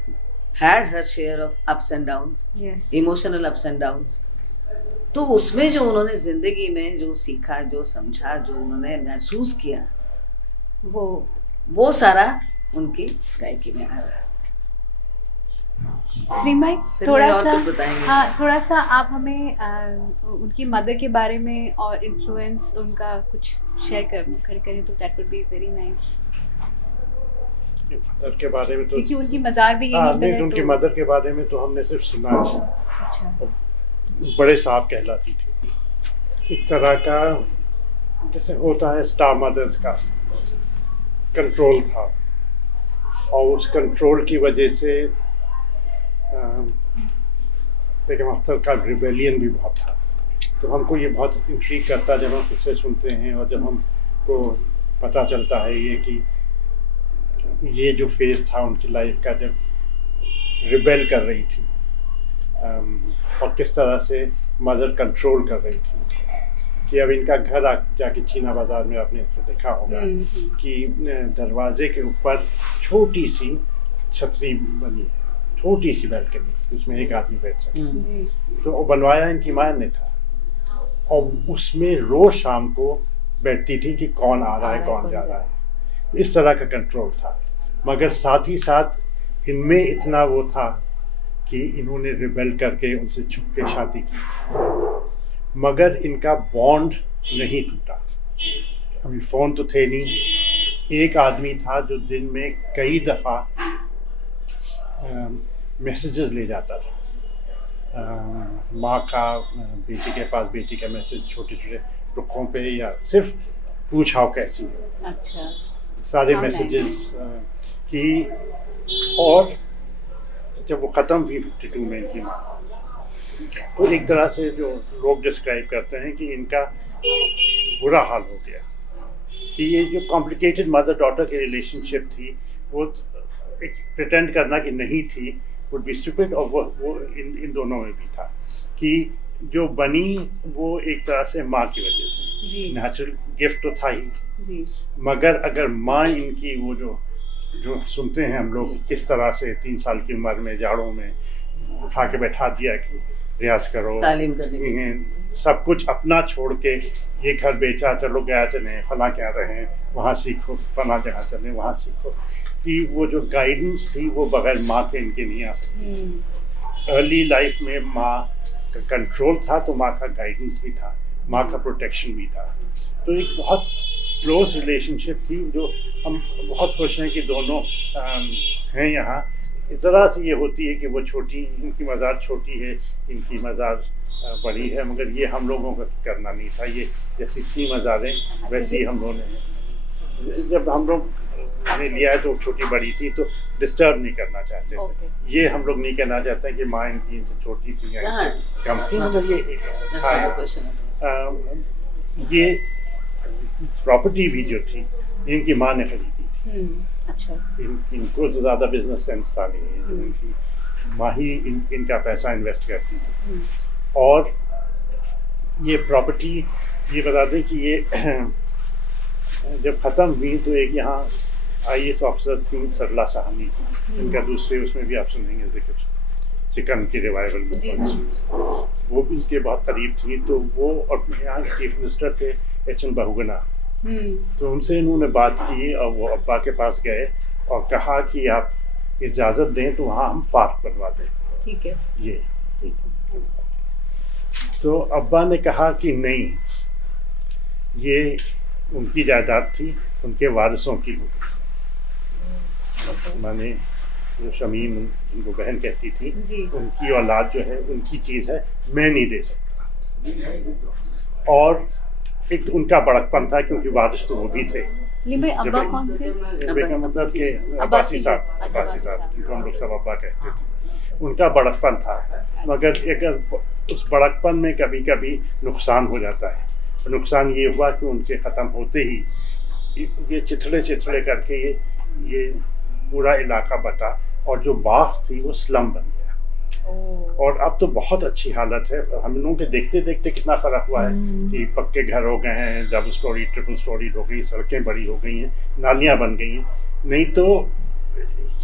had her share of ups and downs, Yes. emotional ups and downs. तो उसमें जो उन्होंने जिंदगी में जो सीखा, जो समझा, जो उन्होंने महसूस किया, वो सारा उनकी गायकी में आ रहा है। सलीम भाई फिर थोड़ा मैं और सा, कुछ बताएंगे। हाँ थोड़ा सा आप हमें उनकी मदर के बारे में और इन्फ्लुएंस उनका कुछ शेयर करें तो that would be very nice, mother के बारे में तो क्योंकि उनकी मज़ार भी हाँ, यहीं पे नहीं, है। उनकी तो मदर के बारे में तो हमने सिर्फ सुना है। अच्छा, बड़े साहब कहलाती थी, एक तरह का जैसे होता है स्टार मदर्स का कंट्रोल था, और उस कंट्रोल की वजह से बेगम अख्तर का रिबेलियन भी बहुत था। तो हमको ये बहुत इंट्रीग करता जब हम उससे सुनते हैं, और जब हमको पता चलता है ये कि ये जो फेज था उनकी लाइफ का जब रिबेल कर रही थी, और किस तरह से मदर कंट्रोल कर रही थी, कि अब इनका घर जाके चीना बाजार में आपने देखा होगा कि दरवाजे के ऊपर छोटी सी छतरी बनी है, छोटी सी बैल्कनी, उसमें एक आदमी बैठ सके। तो वो बनवाया इनकी माँ ने था, और उसमें रोज शाम को बैठती थी कि कौन आ रहा है कौन जा रहा है, इस तरह का कंट्रोल था। मगर साथ ही साथ इनमें इतना वो था कि इन्होंने रिबेल करके उनसे छुप के शादी की, मगर इनका बॉन्ड नहीं टूटा। अभी फ़ोन तो थे नहीं, एक आदमी था जो दिन में कई दफ़ा मैसेजेस ले जाता था, माँ का बेटी के पास, बेटी का मैसेज छोटे छोटे रुखों पे, या सिर्फ पूछाओ कैसी है। अच्छा, सारे मैसेजेस की। और जब वो ख़त्म हुई 52 में इनकी माँ, तो एक तरह से जो लोग डिस्क्राइब करते हैं कि इनका बुरा हाल हो गया, कि ये जो कॉम्प्लिकेटेड मदर डॉटर की रिलेशनशिप थी वो एक प्रिटेंड करना कि नहीं थी वुड बी स्टूपिड, और वो इन दोनों में भी था कि जो बनी वो एक तरह से माँ की वजह से, नेचुरल गिफ्ट तो था ही, मगर अगर माँ इनकी वो जो सुनते हैं हम लोग किस तरह से 3 साल की उम्र में जाड़ों में उठा के बैठा दिया कि रियाज करो, तालीम करने, सब कुछ अपना छोड़ के ये घर बेचा, चलो गया चले फला क्या रहे वहाँ सीखो, फला जगह चले वहाँ सीखो, कि वो जो गाइडेंस थी वो बगैर माँ के इनके नहीं आ सकती। अर्ली लाइफ में माँ का कंट्रोल था तो माँ का गाइडेंस भी था, माँ का प्रोटेक्शन भी था। तो एक बहुत क्लोज रिलेशनशिप थी जो हम बहुत खुश हैं कि दोनों हैं यहाँ। इस तरह से ये होती है कि वो छोटी, इनकी मज़ार छोटी है, इनकी मज़ार बड़ी है, मगर ये हम लोगों का करना नहीं था। ये जैसी थी मज़ारें वैसे ही हम लोगों ने, जब हम लोग ने लिया है तो छोटी बड़ी थी तो डिस्टर्ब नहीं करना चाहते थे। ये हम लोग नहीं कहना चाहते कि माँ इनकी इनसे छोटी थी या इनसे कम थी, मगर ये प्रॉपर्टी भी जो थी इनकी माँ ने खरीदी थी। अच्छा, इनको तो ज़्यादा बिजनेस सेंस था नहीं, इनकी माँ ही इनका पैसा इन्वेस्ट करती थी। और ये प्रॉपर्टी, ये बता दें कि ये जब ख़त्म हुई तो एक यहाँ IAS ऑफिसर थी सरला साहनी, इनका दूसरे उसमें भी आप सुनेंगे जिक्र, चिकन की रिवाइवल में वो भी इनके बहुत करीब थी। तो वो और यहाँ के चीफ मिनिस्टर थे HN बहुगुणा, तो उनसे इन्होंने बात की और वो अब्बा के पास गए और कहा कि आप इजाज़त दें तो वहाँ हम पार्क बनवा दें। ठीक है, ये तो अब्बा ने कहा कि नहीं, ये उनकी जायदाद थी, उनके वारिसों की होगी। माने जो शमीम उनको बहन कहती थी, उनकी औलाद जो है उनकी चीज़ है, मैं नहीं दे सकता। और एक तो उनका बड़कपन था क्योंकि वारिस तो वो भी थे। अब्बा कौन थे? मतलब के अब्बासी साहब, जिनको हम लोग सब अब्बा कहते थे। उनका बड़कपन था, मगर अगर उस बड़कपन में कभी कभी नुकसान हो जाता है। नुकसान ये हुआ कि उनके ख़त्म होते ही ये चिथड़े करके ये पूरा इलाका बटा, और जो बाग थी वो स्लम बन गया। और अब तो बहुत अच्छी हालत है। हम लोगों के देखते देखते कितना फ़र्क हुआ है कि पक्के घर हो गए हैं, डबल स्टोरी ट्रिपल स्टोरी हो गई, सड़कें बड़ी हो गई हैं, नालियाँ बन गई हैं। नहीं तो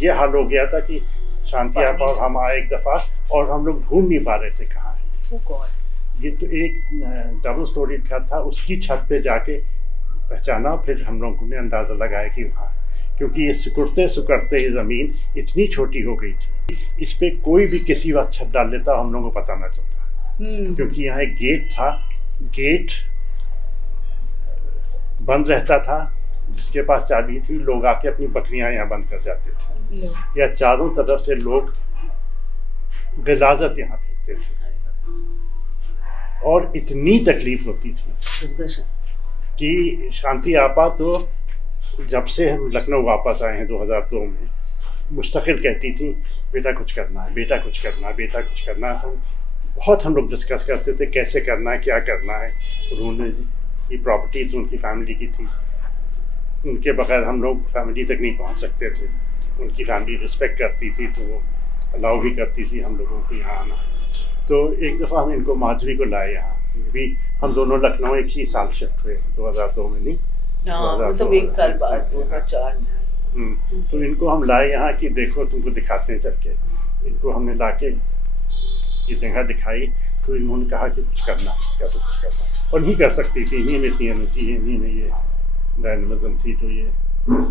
ये हाल हो गया था कि शांति आपा और हम आए एक दफ़ा और हम लोग ढूंढ नहीं पा रहे थे कहाँ है। ये तो एक डबल स्टोरी घर था, उसकी छत पे जाके पहचाना, फिर हम लोगों ने अंदाज़ा लगाया कि वहाँ, क्योंकि ये सुकड़ते ये ज़मीन इतनी छोटी हो गई थी, इस पे कोई भी किसी वक्त छत डाल लेता, हम लोगों को पता ना चलता। क्योंकि यहाँ एक गेट था, गेट बंद रहता था, जिसके पास चाबी थी लोग आके अपनी बकरियां यहाँ बंद कर जाते थे, या चारों तरफ से लोग गिलाजत यहाँ फेंकते थे, और इतनी तकलीफ होती थी कि शांति आपा तो जब से हम लखनऊ वापस आए हैं 2002 में, मुस्तकिल कहती थी बेटा कुछ करना है, बेटा कुछ करना है, बेटा कुछ करना है। हम लोग डिस्कस करते थे कैसे करना है, क्या करना है। उन्होंने ये प्रॉपर्टी तो उनकी फैमिली की थी, उनके बगैर हम लोग फैमिली तक नहीं पहुंच सकते थे। उनकी फैमिली रिस्पेक्ट करती थी तो वो अलाउ भी करती थी हम लोगों को यहाँ आना। तो एक दफ़ा हम इनको माधुरी को लाए यहाँ, भी हम दोनों लखनऊ एक ही साल शिफ्ट हुए, 2002 में नहीं, मतलब एक साल बाद 2004 में। तो इनको हम लाए यहाँ कि देखो तुमको दिखाते हैं चल के। इनको हमने ला के ये जगह दिखाई, तो इन्होंने कहा कि कुछ करना, क्या तो कुछ करना, और नहीं कर सकती थी, इन्हीं में थी एनर्जी, इन्हीं में ये डायनामिज्म थी, तो ये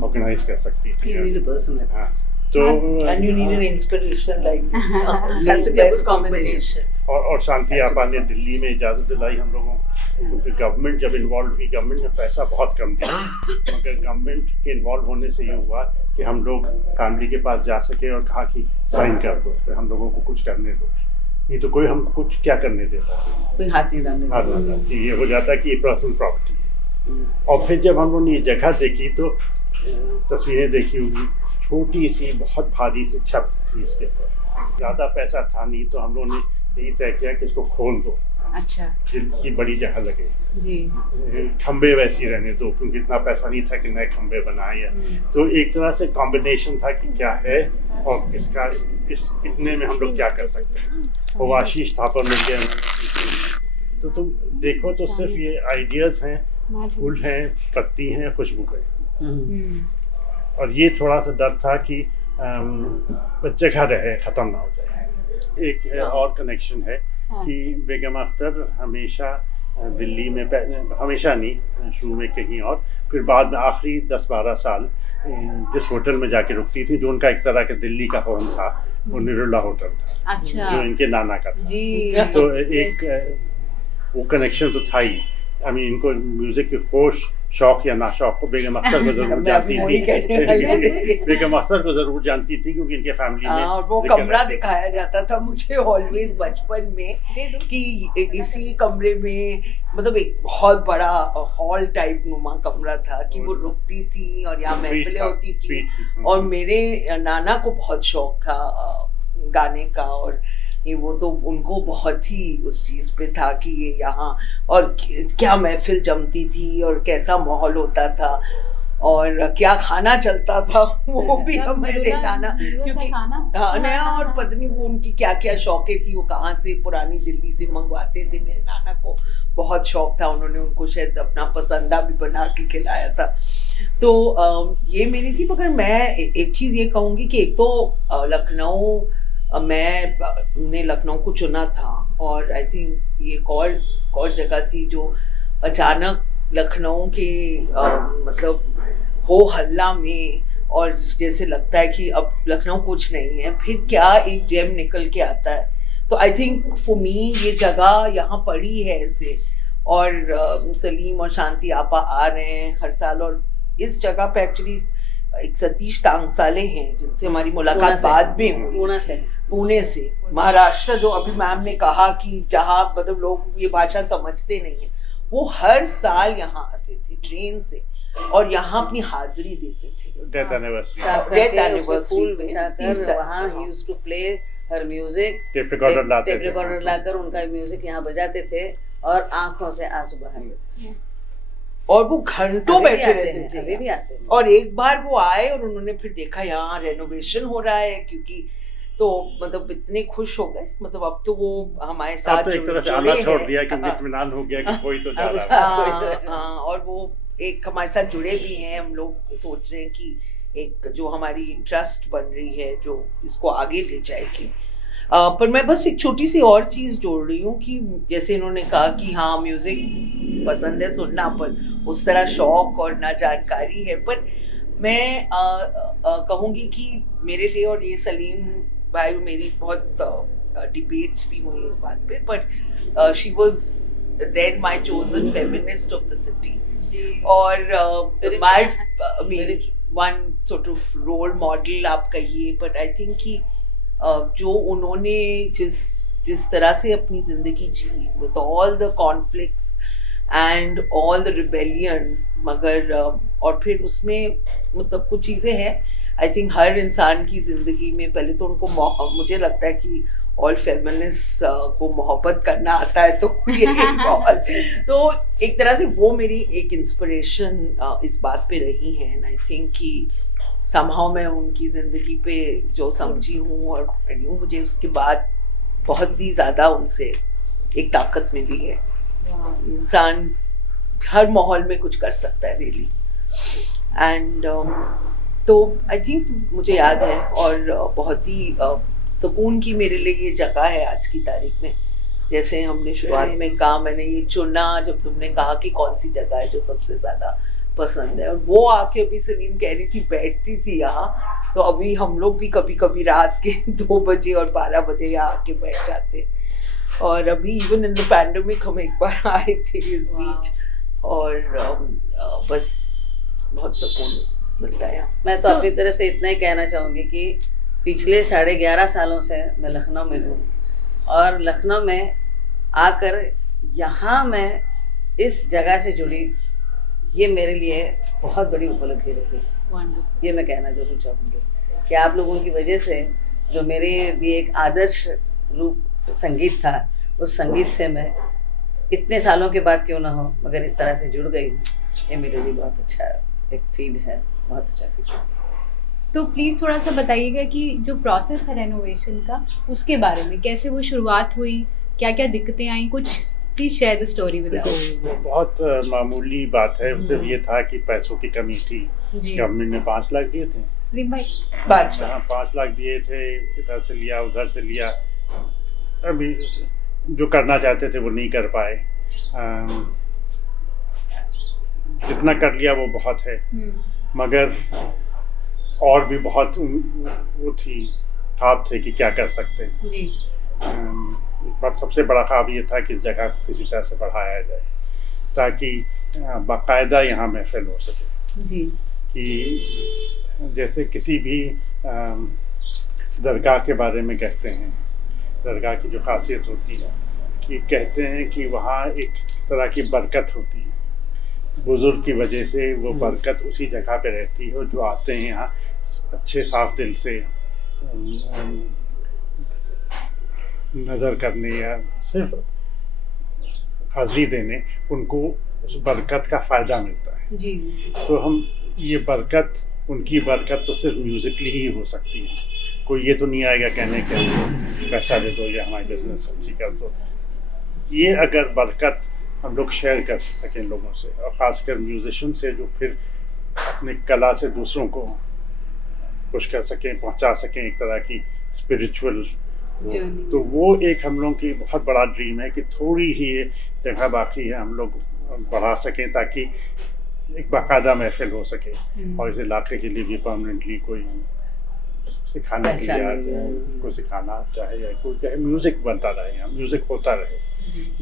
ऑर्गेनाइज कर सकती थी। हाँ, तो and you need an inspiration like this. It has to be a good combination. और शांति आपा ने दिल्ली में इजाज़त दिलाई हम लोगों को, क्योंकि गवर्नमेंट जब इन्वॉल्व हुई, गवर्नमेंट ने पैसा बहुत कम दिया, मगर गवर्नमेंट के इन्वॉल्व होने से ये हुआ कि हम लोग फैमिली के पास जा सके और कहा कि साइन कर दो, फिर हम लोगों को कुछ करने दो, नहीं तो कोई हम कुछ क्या करने देता, कोई हाथ नहीं डालने कि ये हो जाता कि ये पर्सनल प्रॉपर्टी है। और फिर जब हम लोगों ने ये जगह देखी तो तस्वीरें देखी होगी, छोटी सी बहुत भारी सी छत थी इसके ऊपर, ज़्यादा पैसा था नहीं, तो हम लोगों ने यही तय किया कि इसको खोल दो, अच्छा, जिनकी बड़ी जगह लगे जी, खंबे वैसी रहने दो, क्योंकि इतना पैसा नहीं था कि नए खंबे बनाए। तो एक तरह से कॉम्बिनेशन था कि क्या है और इसका इस इतने में हम लोग क्या कर सकते हैं। वो आशीष थापर मिल गया, तो तुम देखो तो सिर्फ ये आइडियाज़ हैं, फूल हैं, पत्ती हैं, खुशबू है। और ये थोड़ा सा डर था कि जगह रहे, ख़त्म ना हो जाए। एक और कनेक्शन है कि बेगम अख्तर हमेशा दिल्ली में, हमेशा नहीं, शुरू में कहीं और, फिर बाद में आखिरी 10-12 साल जिस होटल में जाके रुकती थी, जो उनका एक तरह का दिल्ली का होम था, वो निरुल्ला होटल था, अच्छा, जो इनके नाना का था जी। तो एक वो कनेक्शन तो था ही। आई मीन इनको म्यूजिक के होश शौक या ना शौक को बेगम अख्तर को जरूर जानती थी, बेगम अख्तर को जरूर जानती थी, क्योंकि इनके फैमिली में और वो कमरा दिखाया जाता था मुझे ऑलवेज बचपन में कि इसी कमरे में, मतलब एक बहुत बड़ा हॉल टाइप नुमा कमरा था कि वो रुकती थी और यहाँ महफिलें होती थी। और मेरे नाना को बहुत शौक था गाने का, और ये वो तो उनको बहुत ही उस चीज़ पे था कि ये यहाँ, और क्या महफिल जमती थी और कैसा माहौल होता था और क्या खाना चलता था वो भी हमारे नाना, क्योंकि हाँ नया, और पत्नी वो उनकी क्या क्या शौकें थी, वो कहाँ से पुरानी दिल्ली से मंगवाते थे। मेरे नाना को बहुत शौक था, उन्होंने उनको शायद अपना पसंदा भी बना के खिलाया था। तो ये मेरी थी। मगर मैं एक चीज़ ये कहूँगी कि एक तो लखनऊ, मैंने लखनऊ को चुना था, और आई थिंक ये एक और जगह थी जो अचानक लखनऊ के मतलब हो हल्ला में, और जैसे लगता है कि अब लखनऊ कुछ नहीं है, फिर क्या एक जेम निकल के आता है। तो आई थिंक फॉर मी ये जगह यहाँ पड़ी है ऐसे, और सलीम और शांति आपा आ रहे हैं हर साल, और इस जगह पे एक्चुअली एक सतीश तांगसाले हैं जिनसे हमारी मुलाकात बाद में हुई, पुणे से, महाराष्ट्र, जो अभी मैम ने कहा कि जहाँ मतलब लोग ये भाषा समझते नहीं है, वो हर साल यहाँ आते थे ट्रेन से और यहाँ अपनी हाजिरी देते थे। डेथ एनिवर्सरी वहाँ he used to play her music tape recorder latte tape थे। रिकॉर्डर लाकर उनका म्यूजिक यहाँ बजाते थे और आंखों से आंसू बहाते थे। और वो घंटों अभी भी बैठे आते रहते हैं, थे अभी भी आते हैं। और एक बार वो आए और उन्होंने फिर देखा यहाँ रेनोवेशन हो रहा है, क्योंकि तो मतलब इतने खुश हो गए, मतलब अब तो वो हमारे अब साथ तो एक तरह से जुड़े आना छोड़ हैं। दिया क्योंकि इत्मीनान हो गया कि कोई तो जा रहा है। हाँ, और वो एक हमारे साथ जुड़े भी हैं। हम लोग सोच रहे हैं कि एक जो हमारी ट्रस्ट बन रही है जो इसको आगे ले जाएगी। पर मैं बस एक छोटी सी और चीज़ जोड़ रही हूँ कि जैसे इन्होंने कहा कि हाँ म्यूज़िक पसंद है सुनना, पर उस तरह शौक और ना जानकारी है। पर मैं कहूँगी कि मेरे लिए, और ये सलीम भाई मेरी बहुत डिबेट्स भी हुई इस बात पे, but she was then my chosen feminist of the city और my one sort of role model आप कहिए। बट आई थिंक कि जो उन्होंने जिस तरह से अपनी जिंदगी जी with all the conflicts and all the rebellion, मगर और फिर उसमें मतलब कुछ चीज़ें हैं आई थिंक हर इंसान की ज़िंदगी में। पहले तो उनको मुझे लगता है कि ऑल फेमिनिस्ट को मोहब्बत करना आता है, तो तो एक तरह से वो मेरी एक इंस्पिरेशन इस बात पे रही है। एंड आई थिंक कि समहाउ मैं उनकी ज़िंदगी पे जो समझी हूँ और पढ़ी हूँ, मुझे उसके बाद बहुत ही ज़्यादा उनसे एक ताकत मिली है। इंसान हर माहौल में कुछ कर सकता है रियली। एंड तो आई थिंक मुझे याद है और बहुत ही सुकून की मेरे लिए ये जगह है आज की तारीख में। जैसे हमने शुरुआत में कहा, मैंने ये चुना जब तुमने कहा कि कौन सी जगह है जो सबसे ज़्यादा पसंद है, और वो आके अभी सलीम कह रही थी बैठती थी यहाँ, तो अभी हम लोग भी कभी कभी रात के 2 बजे और 12 बजे यहाँ आके बैठ जाते। और अभी इवन इन द पैंडेमिक हम एक बार आए थे इस बीच, और बस बहुत सुकून मिलता है। मैं तो अपनी तरफ से इतना ही कहना चाहूँगी कि पिछले 11.5 सालों से मैं लखनऊ में हूँ, और लखनऊ में आकर यहाँ मैं इस जगह से जुड़ी, ये मेरे लिए बहुत बड़ी उपलब्धि रही। ये मैं कहना जरूर चाहूँगी कि आप लोगों की वजह से जो मेरे लिए एक आदर्श रूप संगीत था, उस संगीत से मैं इतने सालों के बाद क्यों ना हो मगर इस तरह से जुड़ गई हूँ। ये मेरे लिए बहुत अच्छा एक फील है, बहुत अच्छा फील है। तो प्लीज़ थोड़ा सा बताइएगा कि जो प्रोसेस था रेनोवेशन का, उसके बारे में, कैसे वो शुरुआत हुई, क्या क्या दिक्कतें आई, कुछ please share the story with us. बहुत मामूली बात है। सिर्फ ये था कि पैसों की कमी थी। गवर्नमेंट ने 5 लाख दिए थे, 5 लाख दिए थे, इधर से लिया उधर से लिया। अभी जो करना चाहते थे वो नहीं कर पाए। जितना कर लिया वो बहुत है, मगर और भी बहुत वो थी, ख्वाब थे कि क्या कर सकते हैं जी। बट सबसे बड़ा ख्वाब ये था कि इस जगह किसी तरह से बढ़ाया जाए ताकि बाकायदा यहाँ महफिल हो सके जी। कि जैसे किसी भी दरगाह के बारे में कहते हैं, दरगाह की जो खासियत होती है कि कहते हैं कि वहाँ एक तरह की बरकत होती है, बुजुर्ग की वजह से वो बरकत उसी जगह पे रहती है। जो आते हैं यहाँ अच्छे साफ दिल से नज़र करने या सिर्फ हाजिरी देने, उनको उस बरकत का फ़ायदा मिलता है जी। तो हम ये बरकत, उनकी बरकत तो सिर्फ म्यूज़िकली ही हो सकती है। कोई ये तो नहीं आएगा कहने के पैसा दे दो या हमारी बिजनेस अच्छी कर दो। ये अगर बरकत हम लोग शेयर कर सकें लोगों से, और ख़ासकर म्यूजिशियन से जो फिर अपने कला से दूसरों को खुश कर सकें, पहुंचा सकें एक तरह की स्पिरिचुअल, तो वो एक हम लोगों की बहुत बड़ा ड्रीम है कि थोड़ी ही जगह बाकी है हम लोग बढ़ा सकें ताकि एक बाकायदा महफिल हो सके और इस इलाके के लिए भी परमानेंटली कोई सिखाने के लिए आ जाए, कोई सिखाना चाहे या कोई चाहे म्यूज़िक बनता रहे, यहाँ म्यूज़िक होता रहे।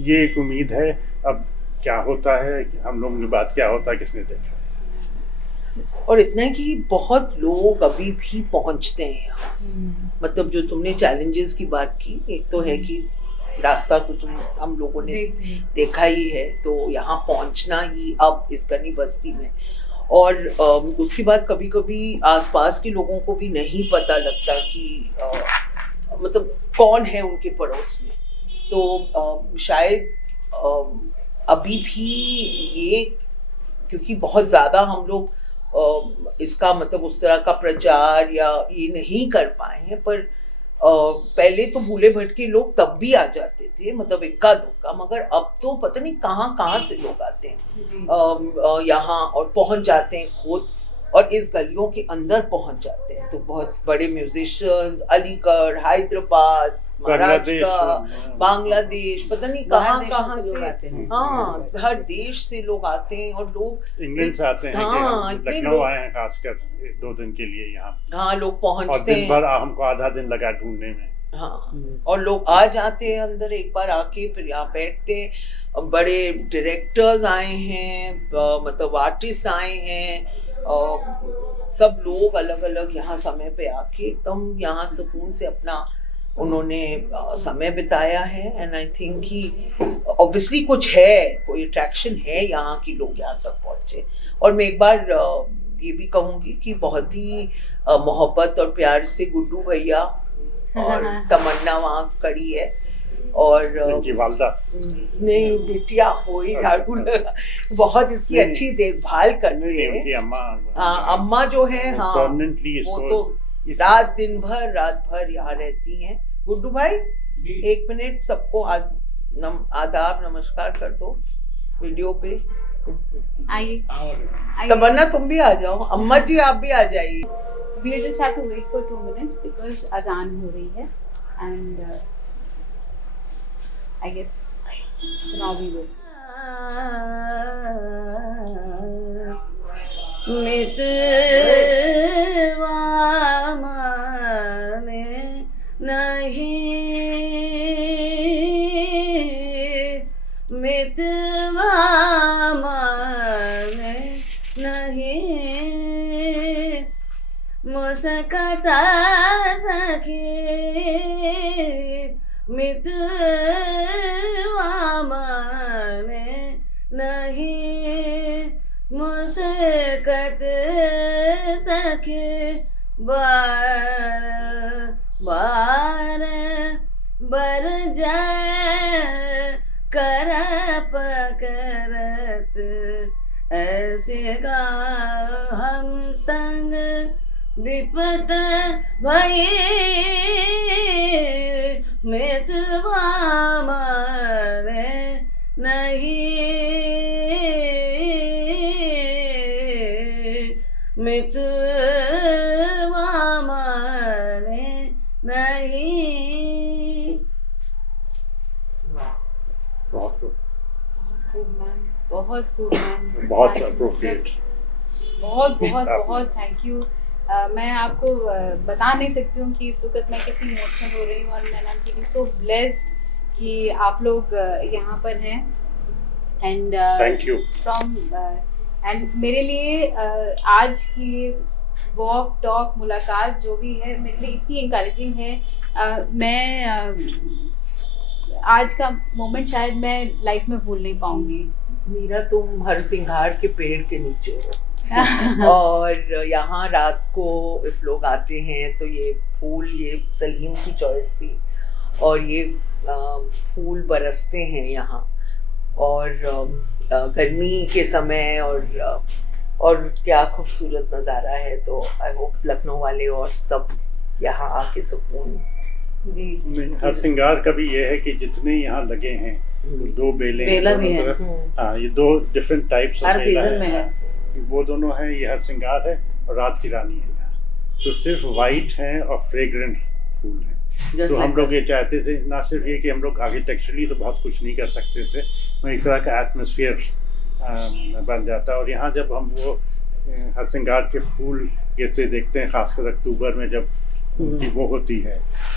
ये एक उम्मीद है। अब क्या होता है, हम लोगों के बाद क्या होता है, किसने देखा। और इतना कि बहुत लोग अभी भी पहुंचते हैं यहाँ। मतलब जो तुमने चैलेंजेस की बात की, एक तो है कि रास्ता तो हम लोगों ने देखा ही है, तो यहाँ पहुंचना ही अब इस गनी बस्ती में, और उसके बाद कभी कभी आसपास के लोगों को भी नहीं पता लगता कि मतलब कौन है उनके पड़ोस में। तो शायद अभी भी ये, क्योंकि बहुत ज़्यादा हम लोग इसका मतलब उस तरह का प्रचार या ये नहीं कर पाए हैं, पर पहले तो भूले भटके लोग तब भी आ जाते थे, मतलब इक्का दुक्का, मगर अब तो पता नहीं कहाँ कहाँ से लोग आते हैं यहाँ और पहुँच जाते हैं खुद, और इस गलियों के अंदर पहुँच जाते हैं। तो बहुत बड़े म्यूजिशियंस अलीगढ़, हैदराबाद, महाराष्ट्र, बांग्लादेश, पता नहीं कहाँ कहाँ से, हाँ हर देश से लोग आते हैं। और लोग इंग्लैंड से आते हैं, हाँ, लखनऊ आए हैं खासकर 2 दिन के लिए यहाँ। हाँ लोग पहुँचते और दिन हैं, भर हमको आधा दिन लगा ढूंढने में। हाँ और लोग आ जाते हैं अंदर एक बार आके, फिर यहाँ बैठते हैं। बड़े डायरेक्टर्स आए हैं, मतलब आर्टिस्ट आए हैं, सब लोग अलग अलग यहाँ समय पे आके एकदम यहाँ सुकून से अपना उन्होंने समय बिताया है। एंड आई थिंक कि ऑब्वियसली कुछ है, कोई अट्रैक्शन है यहाँ की, लोग यहाँ तक पहुँचे। और मैं एक बार ये भी कहूँगी कि बहुत ही मोहब्बत और प्यार से गुड्डू भैया और तमन्ना वहाँ खड़ी है, और उनकी वालदा नहीं बिटिया हो ही झाड़ू लगा, बहुत इसकी अच्छी देखभाल करते हैं। उनकी अम्मा, हाँ अम्मा जो है, हाँ परमानेंटली वो तो रात भर यहाँ रहती हैं। गुड्डू भाई 1 मिनट सबको आदाब नमस्कार कर दो वीडियो पे। आइए तमन्ना तुम भी आ जाओ, अम्मा जी आप भी आ जाइए। We'll just have to wait for 2 minutes because अजान हो रही है, and I guess now we will. मितवा माने नहीं, मितवा माने नहीं, मुस्कता सखी मितवा माने नहीं, मुस्कत सखी बार बार बर जाए कर पकड़त, ऐसे का हम संग विपत भई, मितवा मारे नहीं, मितवा मारे नहीं। बहुत खूब मैम, बहुत खूब मैम, बहुत अप्रोप्रिएट, बहुत बहुत बहुत थैंक यू। मैं आपको बता नहीं सकती हूँ कि इस वक्त मैं कितनी इमोशनल हो रही हूँ, और मैं आई एम सो ब्लेस्ड कि आप लोग यहाँ पर हैं। And thank you from and मेरे लिए आज की वॉक टॉक मुलाकात जो भी है मेरे लिए इतनी इंकरेजिंग है। मैं आज का मोमेंट शायद मैं लाइफ में भूल नहीं पाऊंगी। मीरा तुम हर सिंगार के पेड़ के नीचे हो और यहाँ रात को इस लोग आते हैं तो ये फूल, ये सलीम की चॉइस थी, और ये फूल बरसते हैं यहाँ, और गर्मी के समय, और क्या खूबसूरत नज़ारा है। तो आई होप लखनऊ वाले और सब यहाँ आके सुकून जी। हर सिंगार का भी ये है कि जितने यहाँ लगे हैं 2 बेलें बेला भी है। हाँ, ये 2 डिफरेंट टाइप्स हर सीजन में है। वो दोनों हैं, ये हर सिंगार है और रात की रानी है यहाँ। तो सिर्फ वाइट हैं और फ्रेग्रेंट फूल हैं। तो हम लोग ये चाहते थे, ना सिर्फ ये कि हम लोग आर्किटेक्चरली तो बहुत कुछ नहीं कर सकते थे, तो एक तरह का एटमॉस्फेयर बन जाता। और यहाँ जब हम वो हर सिंगार के फूल ये देखते हैं, खासकर अक्टूबर में जब उनकी वो होती है,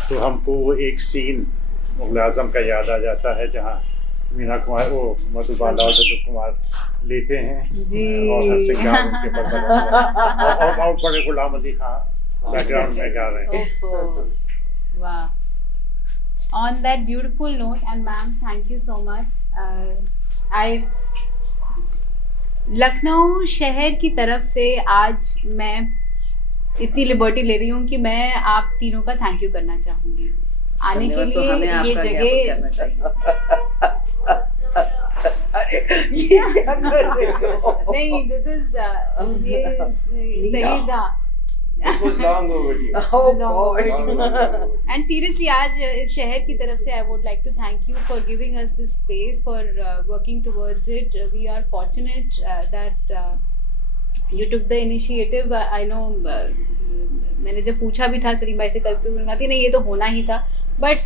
तो हमको वो एक सीन मुग़ल आज़म का याद आ जाता है, जहाँ मीना कुमार, वो मधुबाला और दिलीप कुमार लेते हैं और हर सिंगार उनके पर और बड़े गुलाम अली खान बैकग्राउंड में गा रहे हैं। Wow. On that beautiful note, and ma'am, thank you so much. Lucknow शहर की तरफ से आज मैं इतनी लिबर्टी ले रही हूँ कि मैं आप तीनों का थैंक यू करना चाहूँगी। आने के धन्यवाद, तो हमें लिए ये आपका ज्ञापन करना जगह अरे ये क्या कर रहे हो? नहीं, दिस इज ये सही था। This was long overdue. Oh God. Long overdue. And seriously आज इस शहर की तरफ से I would like to thank you for giving us this space for working towards it. We are fortunate that you took the initiative. I know मैंने जब पूछा भी था सलीम भाई से कल पे बनवाती नहीं, ये तो होना ही था, बट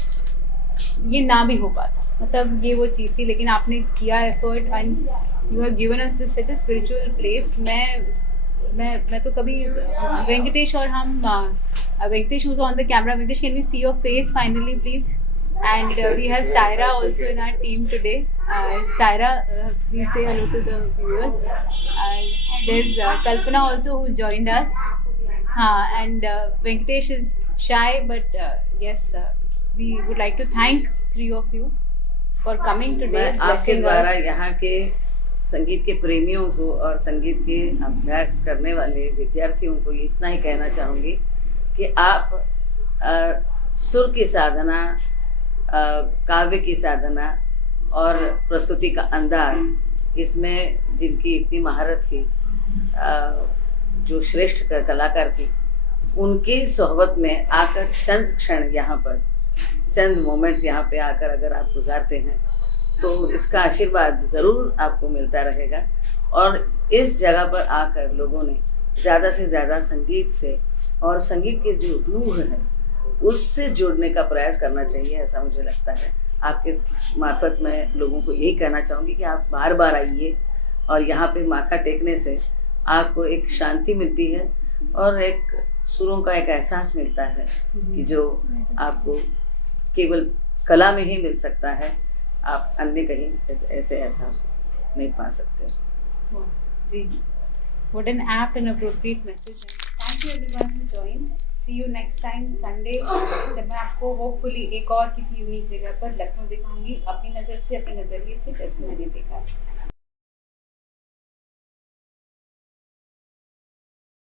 ये ना भी हो पाता, मतलब ये वो चीज़ थी, लेकिन आपने किया effort and you have given us this such a spiritual place. मैं तो कभी वेंकटेश और हम Venkatesh who's on the camera, Venkatesh, can we see your face finally please? And we have Saira also in our team today. Saira, please say hello to the viewers. There's Kalpana also who's joined us. And Venkatesh is shy, but yes, we would like to thank three of you for coming today. मैं आपके blessing द्वारा us. यहाँ के संगीत के प्रेमियों को और संगीत के अभ्यास करने वाले विद्यार्थियों को इतना ही कहना चाहूँगी कि आप सुर की साधना, काव्य की साधना और प्रस्तुति का अंदाज, इसमें जिनकी इतनी महारत थी, जो श्रेष्ठ कलाकार थी, उनकी सोहबत में आकर चंद क्षण यहाँ पर, चंद मोमेंट्स यहाँ पे आकर अगर आप गुजारते हैं तो इसका आशीर्वाद ज़रूर आपको मिलता रहेगा। और इस जगह पर आकर लोगों ने ज़्यादा से ज़्यादा संगीत से और संगीत के जो रूह है उससे जुड़ने का प्रयास करना चाहिए, ऐसा मुझे लगता है। आपके मार्फत में लोगों को यही कहना चाहूँगी कि आप बार बार आइए, और यहाँ पे माथा टेकने से आपको एक शांति मिलती है और एक सुरों का एक एहसास मिलता है कि जो आपको केवल कला में ही मिल सकता है, आप अन्य कहीं ऐसे एहसास नहीं पा सकते। जी, what an apt and appropriate message. Thank you everyone who joined. See you next time Sunday, जब मैं आपको होपफुली एक और किसी यूनिक जगह पर लखनऊ दिखाऊंगी, अपनी नज़र से, अपने नज़रिए से, जैसे मैंने देखा है।